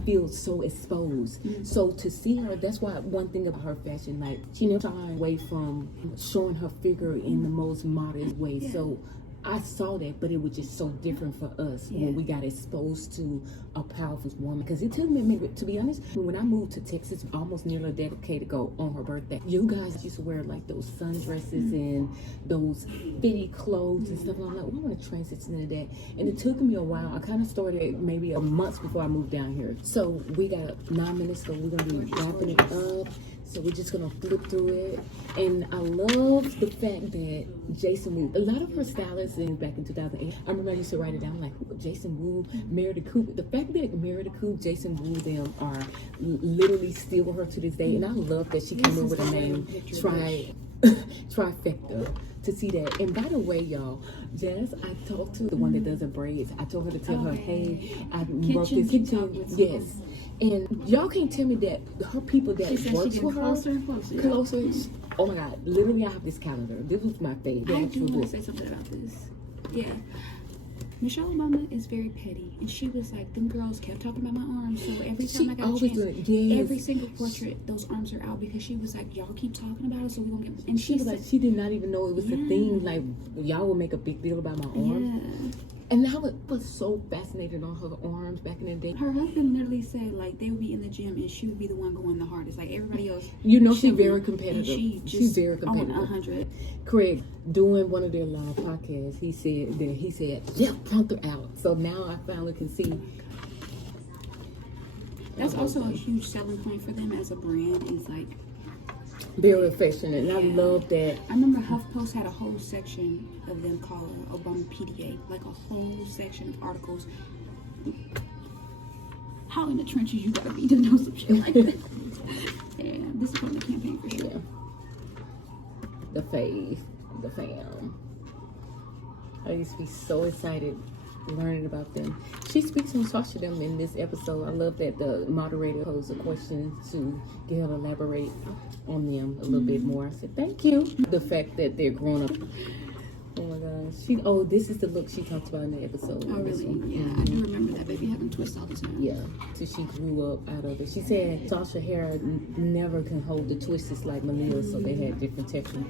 feel so exposed. So to see her, that's why one thing about her fashion, like she never shied away from showing her figure in the most modest way. So I saw that, but it was just so different for us when we got exposed to a powerful woman. Because it took me, to be honest, when I moved to Texas, almost nearly a decade ago on her birthday, you guys used to wear like those sundresses and those fitty clothes and stuff. And I'm like, well, I want to transition into that. And it took me a while. I kind of started maybe a month before I moved down here. So we got 9 minutes, so we're going to be wrapping it up. So we're just gonna flip through it. And I love the fact that Jason Wu, a lot of her stylists back in 2008, I remember I used to write it down like Jason Wu, Meredith Coupe. The fact that Meredith Coupe, Jason Wu, them are literally still with her to this day. And I love that she came in with a name, Trifecta. To see that. And by the way, y'all, Jazz, I talked to the one that does her braids. I told her to tell her, hey, I worked this kitchen. Yes. And y'all can't tell me that her people that works with her closer. Oh my God, literally I have this calendar. This was my favorite. I do want to say something about this. Yeah. Michelle Obama is very petty, and she was like, them girls kept talking about my arms, so every time I got a chance, every single portrait, those arms are out, because she was like, y'all keep talking about it, so we're gonna get, and she was like, she did not even know it was a thing, like, y'all would make a big deal about my arms. And I was so fascinated on her arms back in the day. Her husband literally said, like, they would be in the gym and she would be the one going the hardest. Like, everybody else. She's very competitive. She's very competitive. On 100. Craig, doing one of their live podcasts, he said, yeah, pronto out. So now I finally can see. That's also a huge selling point for them as a brand. Is like, very affectionate, and I love that. I remember HuffPost had a whole section of them called Obama PDA, like a whole section of articles. How in the trenches you gotta be to know some shit like that? Yeah, this is from the campaign for sure. Yeah. The faith, the fam. I used to be so excited learning about them. She speaks some Sasha to them in this episode. I love that the moderator posed a question to get her to elaborate on them a little bit more. I said, thank you. The fact that they're grown up. Oh my gosh. This is the look she talked about in the episode. Oh, really? Yeah, I do remember that baby having twists all the time. Yeah, so she grew up out of it. She said Sasha hair never can hold the twists like Malia's, so they had different texture.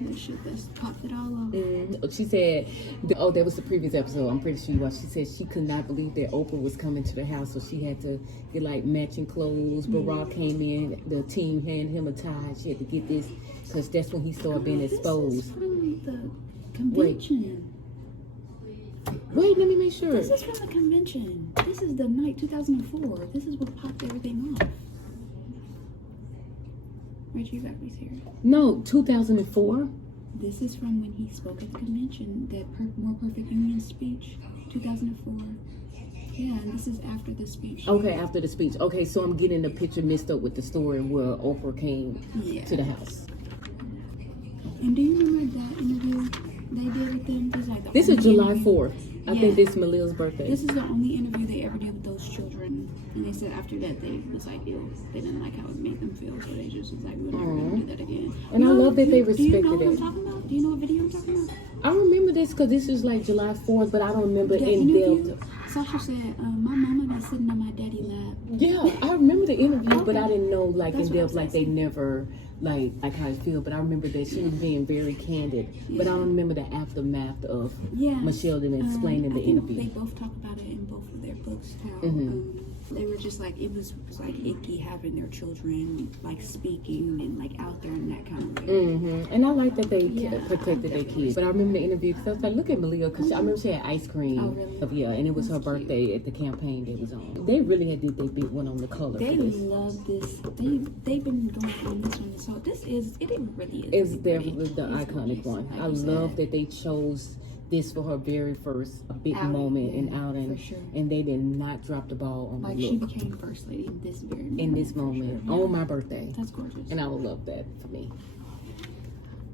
That shit that's popped it all off. She said, that was the previous episode. I'm pretty sure you watched. She said she could not believe that Oprah was coming to the house, so she had to get like matching clothes. Barack came in, the team handed him a tie. She had to get this because that's when he started being exposed. This is from the convention. Wait, let me make sure. This is from the convention. This is the night 2004. This is what popped everything off. Where'd you got these here? No, 2004. This is from when he spoke at the convention, that More Perfect Union speech, 2004. Yeah, and this is after the speech. Okay, after the speech. Okay, so I'm getting the picture mixed up with the story where Oprah came to the house. And do you remember that interview they did with them? This is July 4th. I think this is Malia's birthday. This is the only interview they ever did with those children. And they said after that they was like, ew, they didn't like how it made them feel. So they just was like, we'll never do that again. And I love that they respected it. Do you know what I'm talking about? Do you know what video I'm talking about? I remember this because this is like July 4th, but I don't remember in depth. Sasha said, my mama be sitting on my daddy lap. Yeah, I remember the interview, but I didn't know like That's in what I depth, was like they never like how it feel. But I remember that she was being very candid. But I don't remember the aftermath of Michelle then explaining the I think interview. they both talk about it in both of their books. How they were just like, it was like icky having their children like speaking and like out there in that kind of way. And I like that they Yeah, protected their kids. But I remember the interview because I was like, look at Malia, because I remember she had ice cream. Oh, really? Yeah, and it was her birthday at the campaign that was on. They really had did their big one on the color. They for this. love this. They've been going on this one. So this is, it really is. It's really definitely the great. It's iconic gorgeous, one. like I you love said. that they chose this for her very first big Outing, moment yeah, and outing, for sure. and they did not drop the ball on Like the she look became first lady in this very moment. in this moment on my birthday, That's gorgeous. and I would love that for me.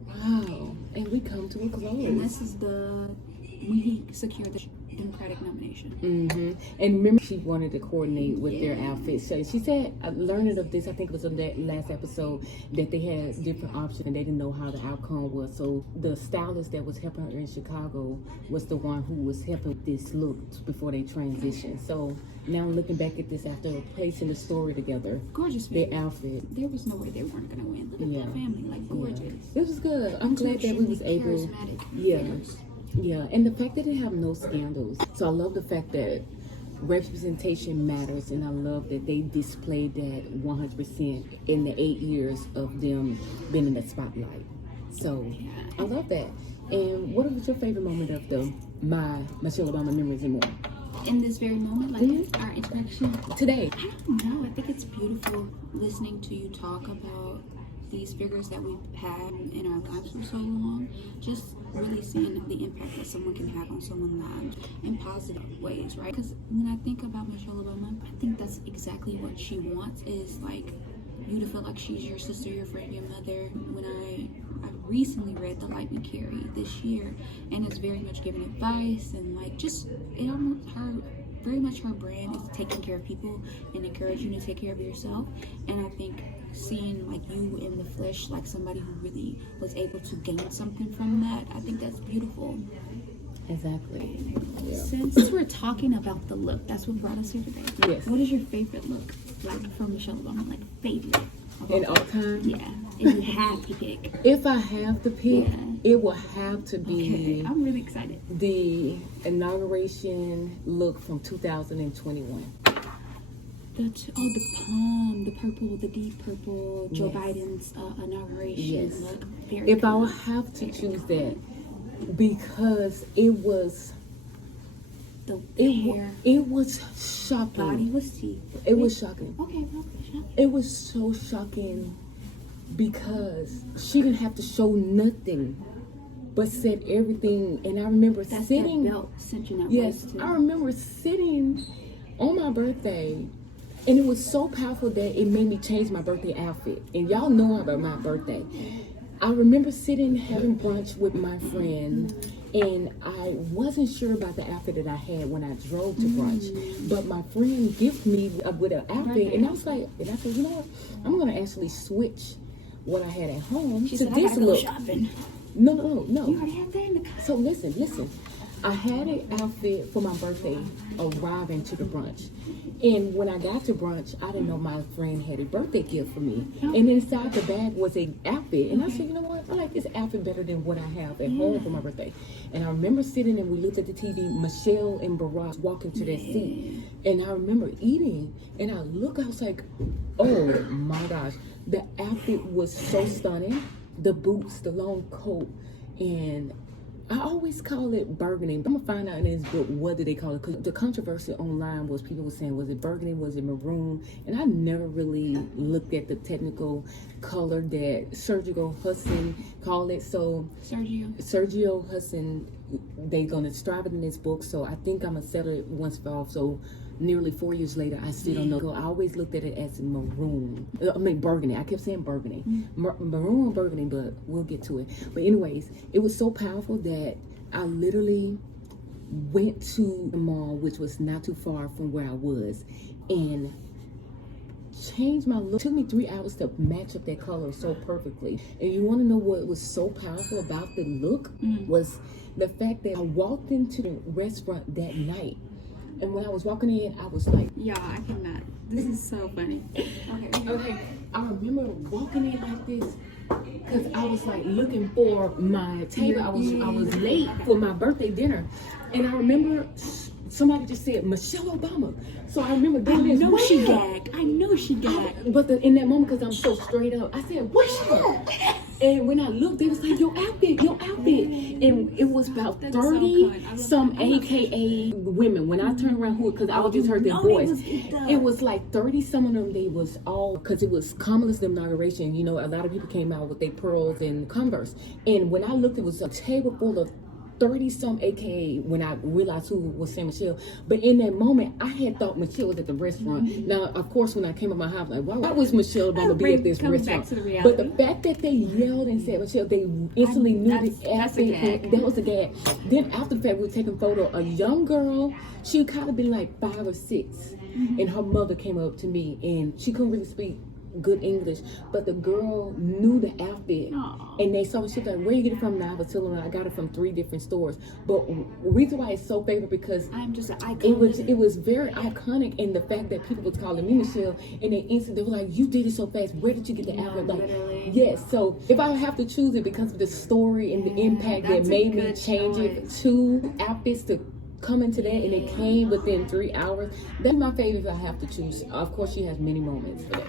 Wow, and we come to a close. And this is when he secured the Democratic nomination. And remember, she wanted to coordinate with their outfits. So she said, I learned of this, I think it was on that last episode, that they had different options and they didn't know how the outcome was. So the stylist that was helping her in Chicago was the one who was helping with this look before they transitioned. So now looking back at this after placing the story together, Gorgeous their family. outfit. There was no way they weren't gonna win. Look at Yeah. that family, like gorgeous. This was good. I'm glad that we was able. Charismatic Yeah. figures. Yeah, and the fact that they have no scandals. So I love the fact that representation matters, and I love that they displayed that 100% in the 8 years of them being in the spotlight. So I love that. And what was your favorite moment of my Michelle Obama Memories and More? In this very moment, like our interaction Today. I don't know. I think it's beautiful listening to you talk about these figures that we've had in our lives for so long. Just really seeing the impact that someone can have on someone's lives in positive ways, right? Because when I think about Michelle Obama, I think that's exactly what she wants, is like you to feel like she's your sister, your friend, your mother. When I recently read The Light We Carry this year, and it's very much giving advice and like just it almost very much her brand is taking care of people and encouraging you to take care of yourself. And I think seeing like you in the flesh, like somebody who really was able to gain something from that, I think that's beautiful. Exactly. Yeah. Since we're talking about the look, that's what brought us here today. Yes. What is your favorite look, like from Michelle Obama? Like favorite In all time? Yeah. If you have to pick. If I have to pick, Yeah. it will have to be Okay. I'm really excited. the inauguration look from 2021. The palm, the purple, the deep purple, Joe Yes. Biden's inauguration Yes. look. Very If I cool. would have to choose that, because it was The it, hair, it was body shocking. was teeth. It was shocking. Okay, okay. It was so shocking because she didn't have to show nothing but said everything. And I remember That's sitting. that belt cinching that Yes, waist too. I remember sitting on my birthday, and it was so powerful that it made me change my birthday outfit. And y'all know about my birthday. I remember sitting having brunch with my friend, and I wasn't sure about the outfit that I had when I drove to brunch. But my friend gifted me with an outfit, and I was like, and I said, you know what? I'm gonna actually switch what I had at home She to said, I this gotta go look. shopping. No. You already have that in the car. So listen. I had an outfit for my birthday arriving to the brunch. And when I got to brunch, I didn't know my friend had a birthday gift for me. And inside the bag was an outfit. And I said, you know what? I like this outfit better than what I have at home for my birthday. And I remember sitting and we looked at the TV, Michelle and Barack walking to their seat. And I remember eating. And I was like, oh my gosh. The outfit was so stunning. The boots, the long coat, and I always call it burgundy. I'm gonna find out in this book what do they call it, because the controversy online was people were saying, was it burgundy, was it maroon? And I never really looked at the technical color that Sergio Hudson called it. So Sergio Hudson, they're gonna strive it in this book. So I think I'm gonna settle it once for all. So nearly 4 years later, I still don't know. I always looked at it as maroon. I mean burgundy. I kept saying burgundy. Maroon or burgundy, but we'll get to it. But anyways, it was so powerful that I literally went to the mall, which was not too far from where I was, and changed my look. It took me 3 hours to match up that color so perfectly. And you want to know what was so powerful about the look? Was the fact that I walked into the restaurant that night And when I was walking in, I was like, Y'all, I cannot. This is so funny. okay. I remember walking in like this because I was like looking for my table. I was late for my birthday dinner, and I remember somebody just said Michelle Obama. So I remember doing this. I know she gagged. But in that moment, because I'm so straight up, I said, "What's up?" And when I looked, they was like, your outfit. And it was about 30 some AKA women. When I turned around, because I just heard their voice, it was like 30 some of them. They was all, because it was Kamala's inauguration. You know, a lot of people came out with their pearls and Converse. And when I looked, it was a table full of 30 some AKA when I realized who was saying Michelle. But in that moment, I had thought Michelle was at the restaurant. Now, of course, when I came up my house, like, why was Michelle Obama be at this restaurant? But the fact that they yelled and said Michelle, they instantly knew that's a gag. that was a gag. Then after the fact, we were taking a photo. A young girl, she kind of been like 5 or 6, and her mother came up to me, and she couldn't really speak good English, but the girl knew the outfit. Aww. And they saw, she was like, where you get it from? And I was telling her I got it from 3 different stores. But the reason why it's so favorite, because I'm just an icon. it was very iconic, in the fact that people was calling me Michelle, and they were like, you did it so fast, where did you get the outfit? Like, literally. yes. So if I have to choose it because of the story and the impact that made me change it to outfits to come into that, and it came within 3 hours, that's my favorite if I have to choose. Of course, she has many moments for that.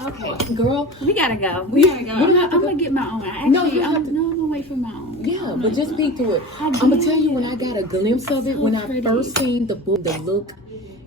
Okay, girl, we gotta go. I'm gonna get my own. I'm gonna wait for my own. Yeah, but just peek through it. I'm gonna tell you, when I got a glimpse of it, when I first seen the book, the look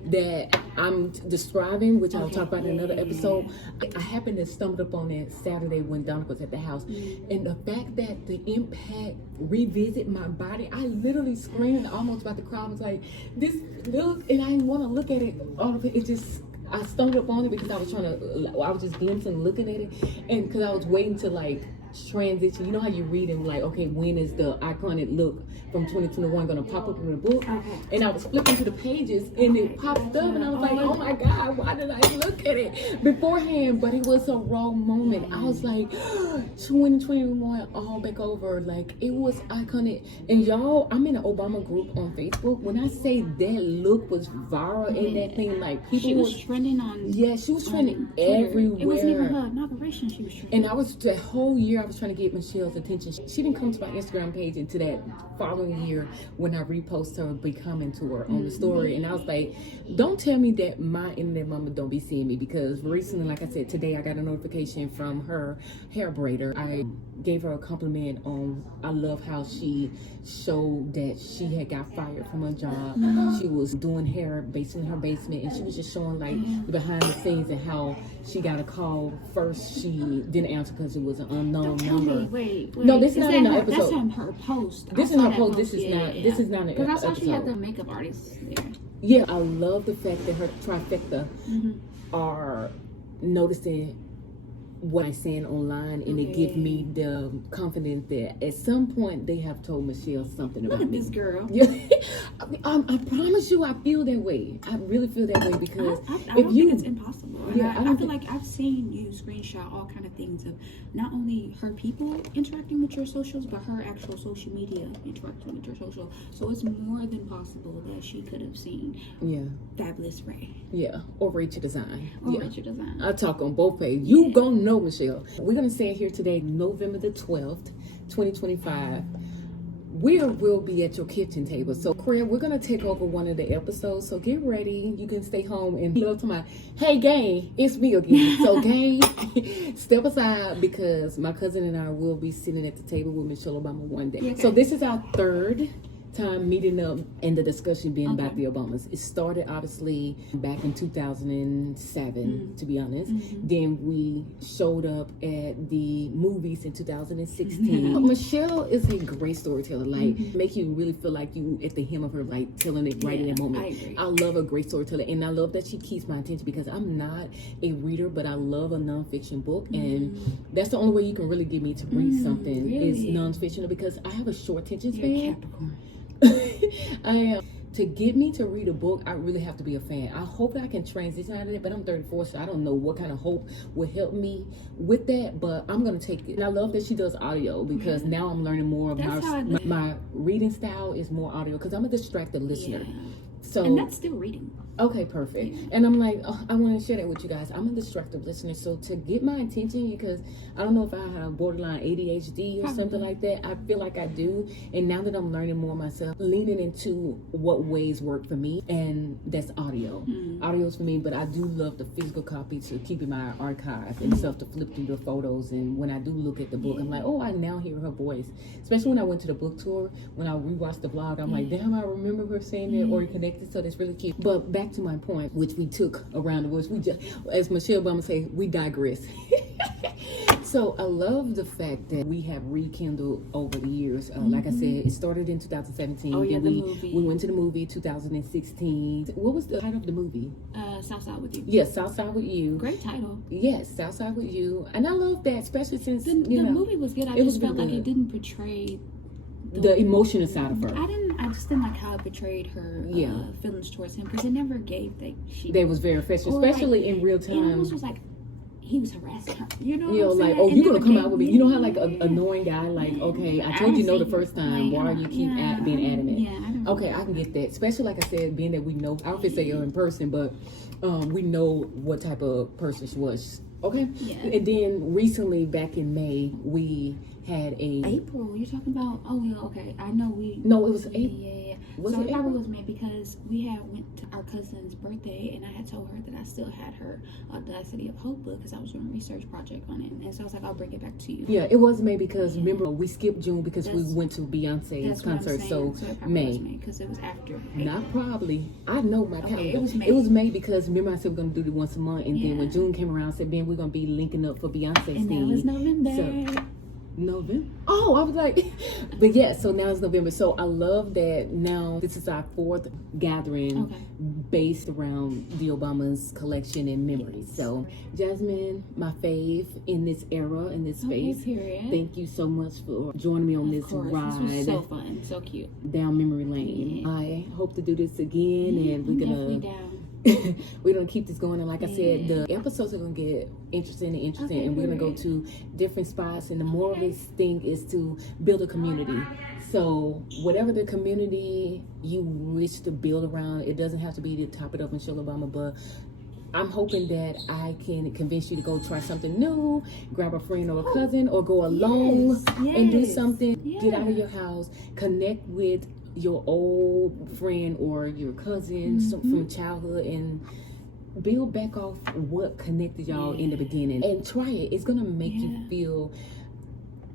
that I'm describing, which I'll talk about in another episode, I happened to stumble up on it Saturday when Donna was at the house, and the fact that the impact revisit my body, I literally screamed, almost about to cry. I was like, this look, and I didn't want to look at it. All of it, it just, I stumbled up on it because I was just glimpsing, looking at it, and because I was waiting to like transition. You know how you read and like, okay, when is the iconic look from 2021 gonna pop up in the book? And I was flipping to the pages and it popped up, and I was like, oh my God, why did I look at it beforehand? But it was a raw moment. I was like, 2021 all back over. Like, it was iconic. And y'all, I'm in an Obama group on Facebook. When I say that look was viral in that thing, like, people, she was trending on. Yeah, she was trending everywhere. It wasn't even her inauguration, she was trending. And I was, the whole year I was trying to get Michelle's attention. She didn't come to my Instagram page until that following year when I reposted her be coming to her on the story. And I was like, don't tell me that my internet mama don't be seeing me, because recently, like I said, today I got a notification from her hair braider. I gave her a compliment on, I love how she showed that she had got fired from her job. She was doing hair based in her basement, and she was just showing like the behind the scenes and how she got a call. First she didn't answer because it was an unknown number. Wait. No, this is not in the episode. That's on her post. This is her post. This is not. This is not an episode. Because I saw she had the makeup artist there. Yeah, I love the fact that her trifecta are noticing what I'm saying online, and it gives me the confidence that at some point they have told Michelle something about Look at me. this girl. Yeah, I promise you, I feel that way. I really feel that way, because I don't think it's impossible. And Yeah, I feel like I've seen you screenshot all kind of things of not only her people interacting with your socials, but her actual social media interacting with your social. So it's more than possible that she could have seen Fabulous Ray. Yeah, or Rachel Design. Rachel Design. I talk on both pages. You gonna know, Michelle. We're gonna say it here today, November the 12th, 2025. We will be at your kitchen table. So, Craig, we're gonna take over one of the episodes. So get ready. You can stay home and look to my, hey gang, it's me again. So gang, step aside, because my cousin and I will be sitting at the table with Michelle Obama one day. Okay. So this is our third time meeting up and the discussion being about the Obamas. It started obviously back in 2007, to be honest. Then we showed up at the movies in 2016. Michelle is a great storyteller, like make you really feel like you at the hem of her, like telling it right in that moment. I agree. I love a great storyteller, and I love that she keeps my attention, because I'm not a reader, but I love a nonfiction book, and that's the only way you can really get me to read something is nonfiction, because I have a short attention span. Capricorn. I am to get me to read a book, I really have to be a fan. I hope that I can transition out of it, but I'm 34, so I don't know what kind of hope will help me with that, but I'm gonna take it. And I love that she does audio, because now I'm learning more of my reading style is more audio, because I'm a distracted listener. So, and that's still reading. Okay, perfect. And I'm like, oh, I want to share that with you guys. I'm a distracted listener, so to get my attention, because I don't know if I have borderline ADHD or something like that. I feel like I do, and now that I'm learning more myself, leaning into what ways work for me, and that's audio. Audio's for me, but I do love the physical copy to keep in my archive and stuff, to flip through the photos. And when I do look at the book, I'm like, oh, I now hear her voice. Especially when I went to the book tour, when I rewatched the vlog, I'm like, damn, I remember her saying that or connected. So that's really cute. But back to my point, which we took around the woods, we just, as Michelle Obama say, we digress. So I love the fact that we have rekindled over the years. Like I said, it started in 2017. Oh yeah, then the movie. We went to the movie 2016. What was the title of the movie? Southside with You. Yes, Southside with You. Great title. Yes, Southside with You. And I love that, especially since The movie was good. I just felt like it didn't portray the emotional side of her. I just didn't like how it portrayed her feelings towards him, because it never gave that she. They was very affectionate, especially like, in real It time. almost was like he was harassing her. You know You know, what I'm like, saying? oh, And you're gonna never come out with me. You know how like gave- an annoying guy, like, okay, I told you no the first time. Why are you keep being adamant? Yeah, I don't Okay, I can get that. Especially like I said, being that we know, I don't think say her in person, but we know what type of person she was. Okay. Yeah. And then recently, back in May, we had a April. You're talking about? Oh yeah, okay. I know we. No, it was April. Yeah. Was So it it probably April? was May, because we had went to our cousin's birthday, and I had told her that I still had her Audacity of Hope book, because I was doing a research project on it, and so I was like, I'll bring it back to you. Yeah, it was May, because remember we skipped June because we That's- went to Beyonce's That's what I'm concert. saying. So it probably May. was May, because it was after. Not probably. I know my calendar. it was May. It was May, because remember I said we're gonna do it once a month, and then when June came around, I said, "Ben, we're gonna be linking up for Beyonce's And theme." that was November. So, November. Oh, I was like, but yeah. So now it's November. So I love that now this is our 4th gathering based around the Obama's collection and memories. So Jasmine, my fave in this era, in this space. Period. Thank you so much for joining me on this ride. This was so fun, so cute. Down memory lane. Yeah. I hope to do this again, and we're Definitely gonna down. we're gonna keep this going. And like I said, the episodes are gonna get interesting, and we're gonna go to different spots. And the more of this thing is to build a community. So whatever the community you wish to build around, it doesn't have to be the top it up Michelle Obama, but I'm hoping that I can convince you to go try something new, grab a friend or a cousin, or go alone and do something. Get out of your house, connect with your old friend or your cousin from childhood, and build back off what connected y'all in the beginning, and try it. It's gonna make you feel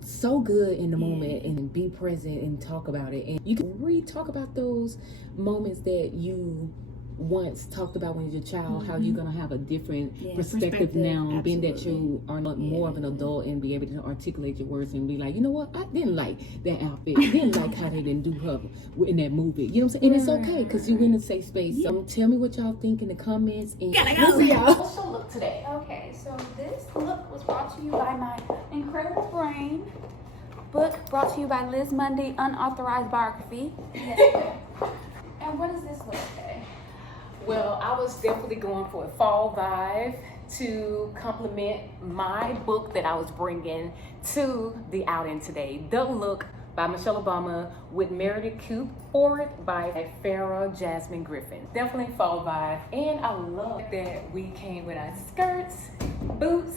so good in the moment, and be present and talk about it, and you can re-talk about those moments that you once talked about when you're a child, how you're gonna have a different perspective now, being that you are not more of an adult, and be able to articulate your words and be like, you know what, I didn't like that outfit, I didn't like how they didn't do her in that movie, you know what I'm saying? And it's okay, because you're in a safe space. So tell me what y'all think in the comments, and we'll see y'all. What's your look today? Okay, so this look was brought to you by my incredible brain. Book brought to you by Liz Mundy, Unauthorized Biography. And what is this look today? Well, I was definitely going for a fall vibe to complement my book that I was bringing to the outing today. The Look by Michelle Obama with Meredith Coop, forward by Farrah Jasmine Griffin. Definitely fall vibe. And I love that we came with our skirts, boots,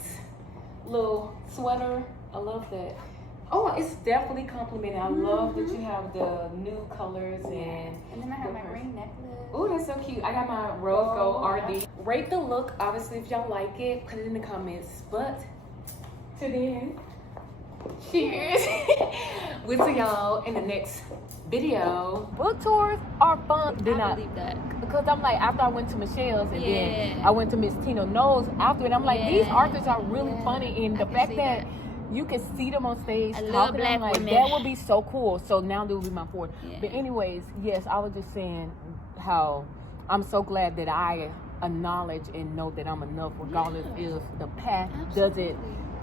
little sweater. I love that. Oh, it's definitely complimenting. I love that you have the new colors and then I have my green necklace. Oh, that's so cute. I got my rose gold RD. Rate the look, obviously, if y'all like it, put it in the comments. But till then, cheers. We'll see y'all in the next video. Book tours are fun. I believe that. Because I'm like, after I went to Michelle's and then I went to Miss Tina Knowles after it, I'm like, these authors are really funny. And the fact that you can see them on stage talking, I'm like, that would be so cool. So now that will be my 4th. But anyways, yes, I was just saying how I'm so glad that I acknowledge and know that I'm enough, regardless if the path doesn't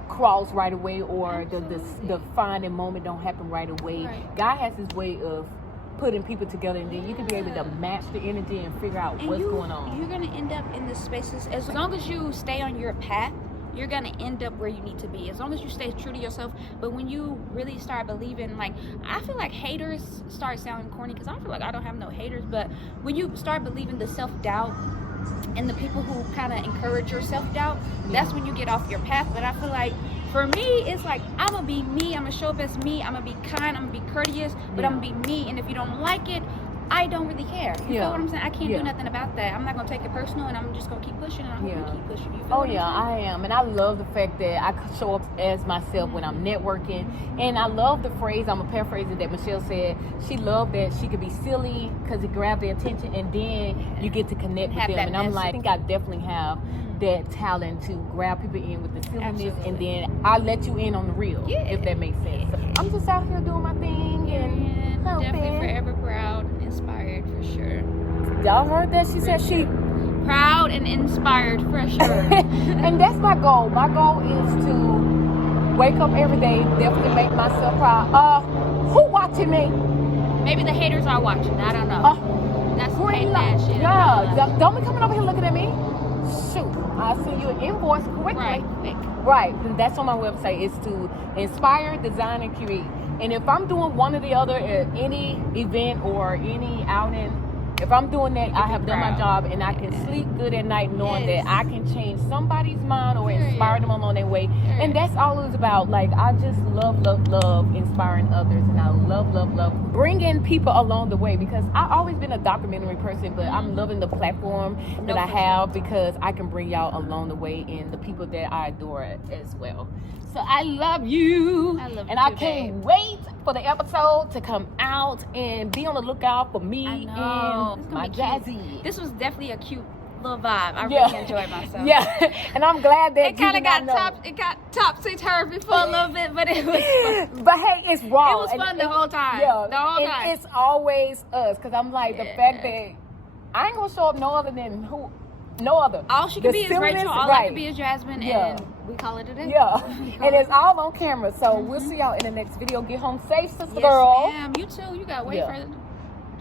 cross right away or the defining moment don't happen right away. God has his way of putting people together, and then you can be able to match the energy and figure out And what's going on. You're gonna end up in the spaces, as long as you stay on your path, you're gonna end up where you need to be, as long as you stay true to yourself. But when you really start believing, like, I feel like haters start sounding corny, because I feel like I don't have no haters, but when you start believing the self-doubt and the people who kind of encourage your self-doubt, that's when you get off your path. But I feel like for me, it's like, I'm gonna be me, I'm gonna show up as me, I'm gonna be kind, I'm gonna be courteous, but I'm gonna be me. And if you don't like it, I don't really care. You feel what I'm saying? I can't do nothing about that. I'm not gonna take it personal, and I'm just gonna keep pushing, and I'm gonna keep pushing. You feel what I'm saying? I am. And I love the fact that I could show up as myself when I'm networking. And I love the phrase, I'm gonna paraphrase it, that Michelle said. She loved that she could be silly because it grabbed their attention, and then you get to connect with them. And I'm like, I think I definitely have that talent to grab people in with the silliness, and then I'll let you in on the real, if that makes sense. So I'm just out here doing my thing and definitely forever proud, inspired for sure. Y'all heard that? She said she proud and inspired for sure. And that's my goal. My goal is to wake up every day, definitely make myself proud. Who watching me? Maybe the haters are watching. I don't know. That's green that shit. Yeah, don't be coming over here looking at me. Shoot, I'll send you an invoice quickly. Right. And that's on my website. It's to inspire, design, and create. And if I'm doing one or the other at any event or any outing, if I'm doing that, I have done my job, and I can sleep good at night knowing that I can change somebody's mind or inspire them along their way. And that's all it's about. Like, I just love inspiring others, and I love bringing people along the way, because I've always been a documentary person, but I'm loving the platform that I have, because I can bring y'all along the way, and the people that I adore as well. So I love you. I love you and too, I can't wait for the episode to come out, and be on the lookout for me and my Jazzy. This was definitely a cute little vibe. I really enjoyed myself. Yeah, and I'm glad that it kind of got topsy-turvy for a little bit, but it was fun. But hey, it's raw. It was fun the whole time. Yeah, the whole time. It's always us, because I'm like, the fact that I ain't gonna show up no other than who. No other. All she can be is Rachel. All I can be is Jasmine, and we call it a day. Yeah, and it's all on camera. So we'll see y'all in the next video. Get home safe, sister yes, girl. Ma'am. You too. You got way further.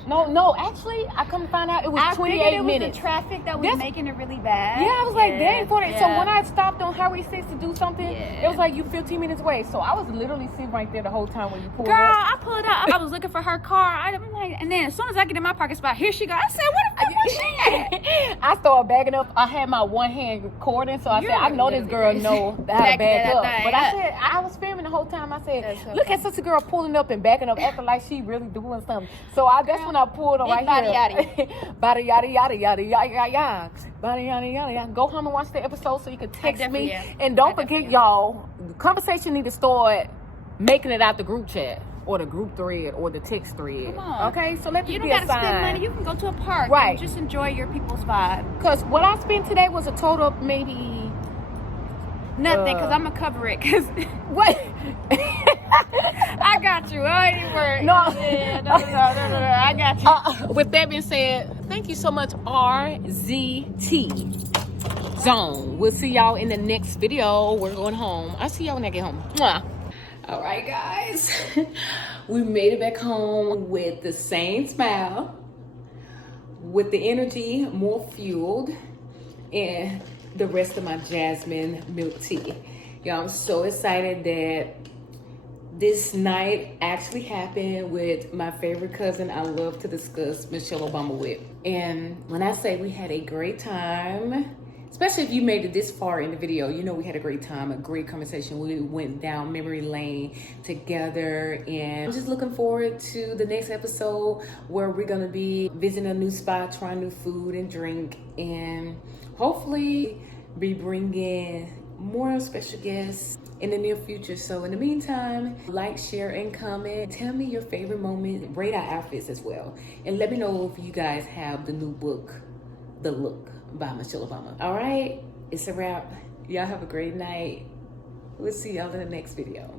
No, actually, I come to find out it was 28 minutes. The traffic that was making it really bad. Yeah, I was like, dang, for it. So when I stopped on Highway 6 to do something, it was like, you 15 minutes away. So I was literally sitting right there the whole time when you pulled up. Girl, I pulled up. I was looking for her car. I'm like, and then as soon as I get in my parking spot, here she go. I said, what the fuck was she at? I started backing up. I had my one hand recording, so I said, I know this girl know how to back up. But I said, I was filming the whole time. I said, look at such a girl pulling up and backing up, acting like she really doing something. So that's when I pulled up right here. Bada yada yada yada yada. Bada yada yada yada. Go home and watch the episode so you can text me. And don't forget, y'all, the conversation need to start making it out the group chat, or the group thread, or the text thread. Come on. Okay, so let me you be don't a gotta sign. spend money. You can go to a park and just enjoy your people's vibe. Because what I spent today was a total of maybe nothing, because I'm gonna cover it. Cause what? I got you. I ain't worried. No. I got you. With that being said, thank you so much, RZT Zone. We'll see y'all in the next video. We're going home. I'll see y'all when I get home. Mwah. All right, guys. We made it back home with the same smile, with the energy more fueled, and the rest of my Jasmine milk tea. Y'all, I'm so excited that this night actually happened with my favorite cousin I love to discuss Michelle Obama with. And when I say we had a great time, especially if you made it this far in the video, you know we had a great time, a great conversation. We went down memory lane together, and I'm just looking forward to the next episode where we're gonna be visiting a new spot, trying new food and drink, and hopefully be bringing more special guests in the near future. So in the meantime, like, share, and comment. Tell me your favorite moment. Rate our outfits as well, and let me know if you guys have the new book, The Look by Michelle Obama. All right, it's a wrap. Y'all have a great night. We'll see y'all in the next video.